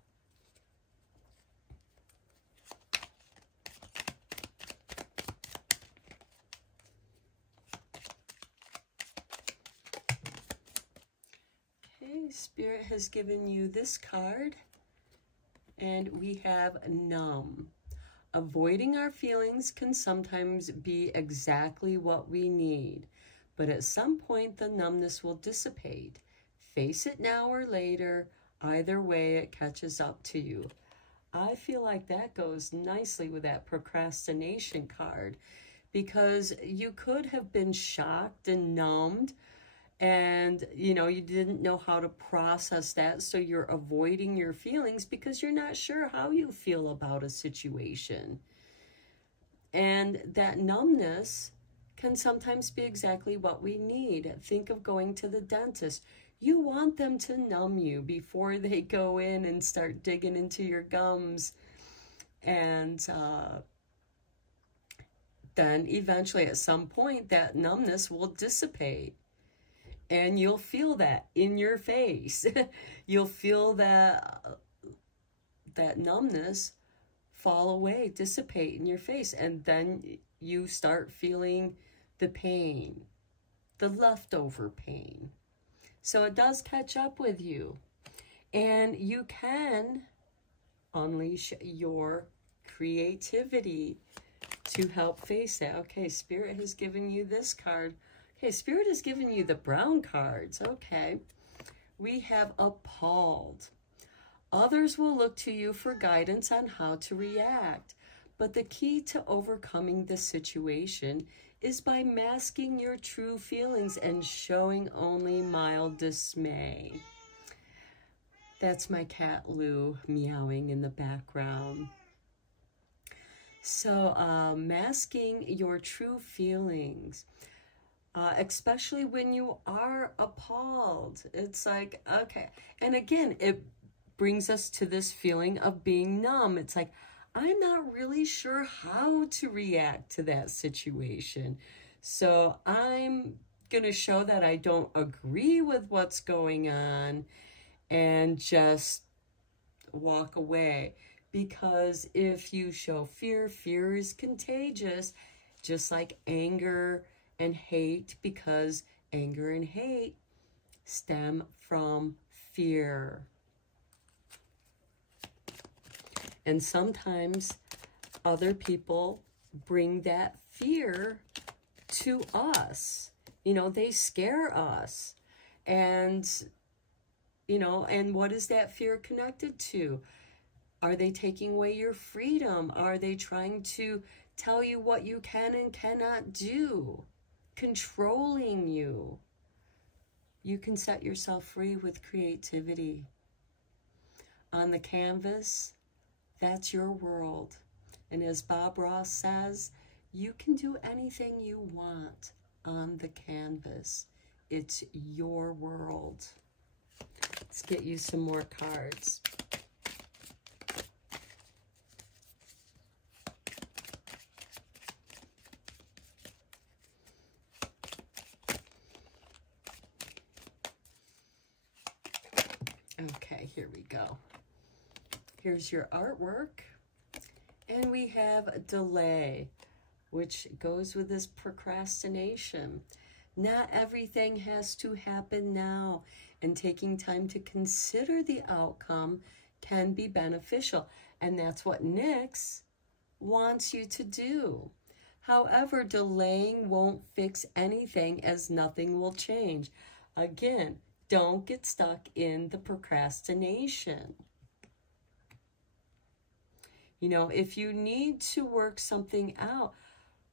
Spirit has given you this card, and we have numb. Avoiding our feelings can sometimes be exactly what we need, but at some point the numbness will dissipate. Face it now or later, either way it catches up to you. I feel like that goes nicely with that procrastination card, because you could have been shocked and numbed, and, you know, you didn't know how to process that, so you're avoiding your feelings because you're not sure how you feel about a situation. And that numbness can sometimes be exactly what we need. Think of going to the dentist. You want them to numb you before they go in and start digging into your gums. And then eventually at some point that numbness will dissipate. And you'll feel that in your face. You'll feel that numbness fall away, dissipate in your face. And then you start feeling the pain, the leftover pain. So it does catch up with you. And you can unleash your creativity to help face that. Okay, Spirit has given you this card. Okay, Spirit has given you the brown cards. Okay, we have appalled. Others will look to you for guidance on how to react, but the key to overcoming the situation is by masking your true feelings and showing only mild dismay. That's my cat Lou meowing in the background. So masking your true feelings. Especially when you are appalled. It's like, okay. And again, it brings us to this feeling of being numb. It's like, I'm not really sure how to react to that situation. So I'm going to show that I don't agree with what's going on and just walk away. Because if you show fear, fear is contagious, just like anger and hate, because anger and hate stem from fear. And sometimes other people bring that fear to us. You know, they scare us. And You know, and what is that fear connected to? Are they taking away your freedom? Are they trying to tell you what you can and cannot do? Controlling you? You can set yourself free with creativity. On the canvas, that's your world. And as Bob Ross says, you can do anything you want on the canvas. It's your world. Let's get you some more cards. Okay, here we go. Here's your artwork. And we have delay, which goes with this procrastination. Not everything has to happen now, and taking time to consider the outcome can be beneficial. And that's what Nyx wants you to do. However, delaying won't fix anything, as nothing will change. Again, don't get stuck in the procrastination. You know, if you need to work something out,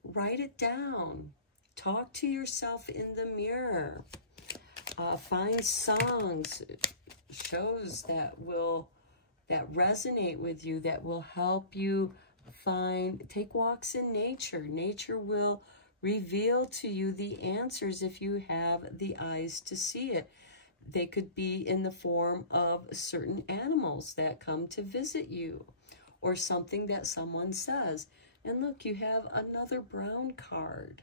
write it down. Talk to yourself in the mirror. Find songs, shows that resonate with you, that will help you take walks in nature. Nature will reveal to you the answers if you have the eyes to see it. They could be in the form of certain animals that come to visit you, or something that someone says. And look, you have another brown card.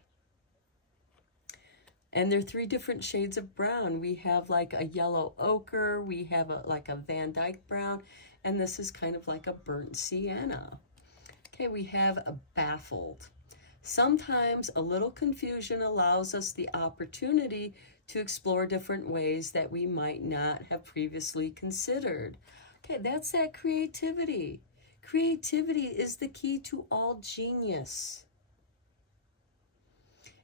And there are 3 different shades of brown. We have like a yellow ochre, we have like a Van Dyke brown, and this is kind of like a burnt sienna. Okay, we have a baffled. Sometimes a little confusion allows us the opportunity to explore different ways that we might not have previously considered. Okay, that's that creativity. Creativity is the key to all genius.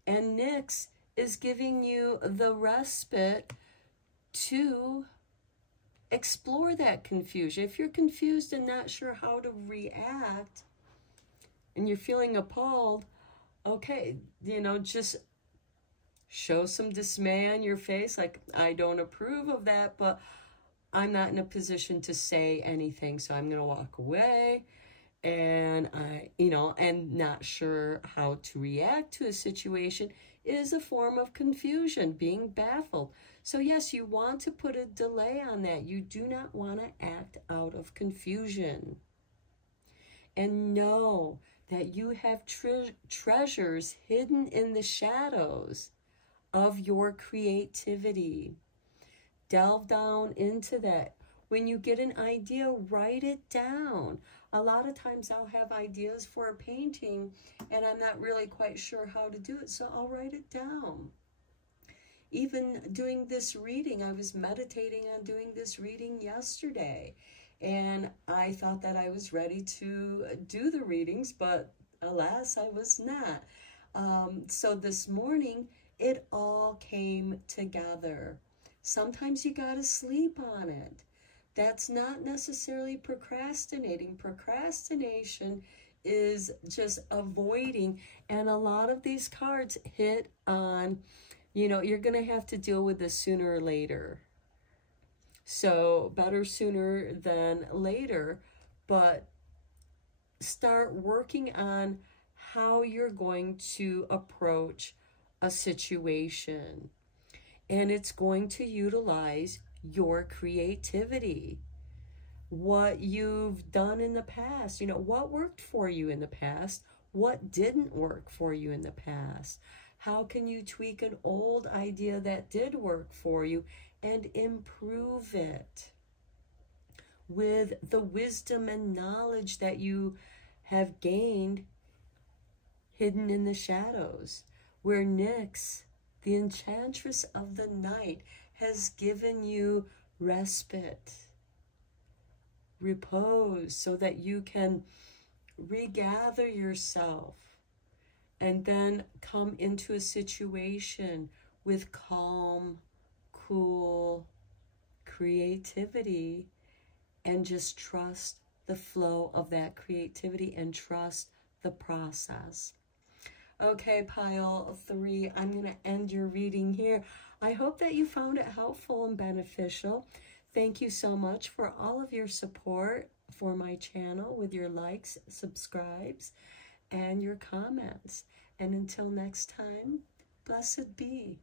And Nyx is giving you the respite to explore that confusion. If you're confused and not sure how to react, and you're feeling appalled, okay, you know, just show some dismay on your face, like, I don't approve of that, but I'm not in a position to say anything, so I'm going to walk away. And and not sure how to react to a situation is a form of confusion, being baffled. So yes, you want to put a delay on that. You do not want to act out of confusion. And know that you have treasures hidden in the shadows of your creativity. Delve down into that. When you get an idea, write it down. A lot of times I'll have ideas for a painting and I'm not really quite sure how to do it, so I'll write it down. Even doing this reading, I was meditating on doing this reading yesterday, and I thought that I was ready to do the readings, but alas, I was not. So this morning, it all came together. Sometimes you gotta sleep on it. That's not necessarily procrastinating. Procrastination is just avoiding, and a lot of these cards hit on, you know, you're going to have to deal with this sooner or later. So better sooner than later, but start working on how you're going to approach a situation. And it's going to utilize your creativity. What you've done in the past, you know, what worked for you in the past, what didn't work for you in the past. How can you tweak an old idea that did work for you and improve it with the wisdom and knowledge that you have gained hidden in the shadows, where Nyx, the enchantress of the night, has given you respite, repose, so that you can regather yourself and then come into a situation with calm, cool creativity and just trust the flow of that creativity and trust the process. Okay, pile 3, I'm going to end your reading here. I hope that you found it helpful and beneficial. Thank you so much for all of your support for my channel with your likes, subscribes, and your comments. And until next time, blessed be.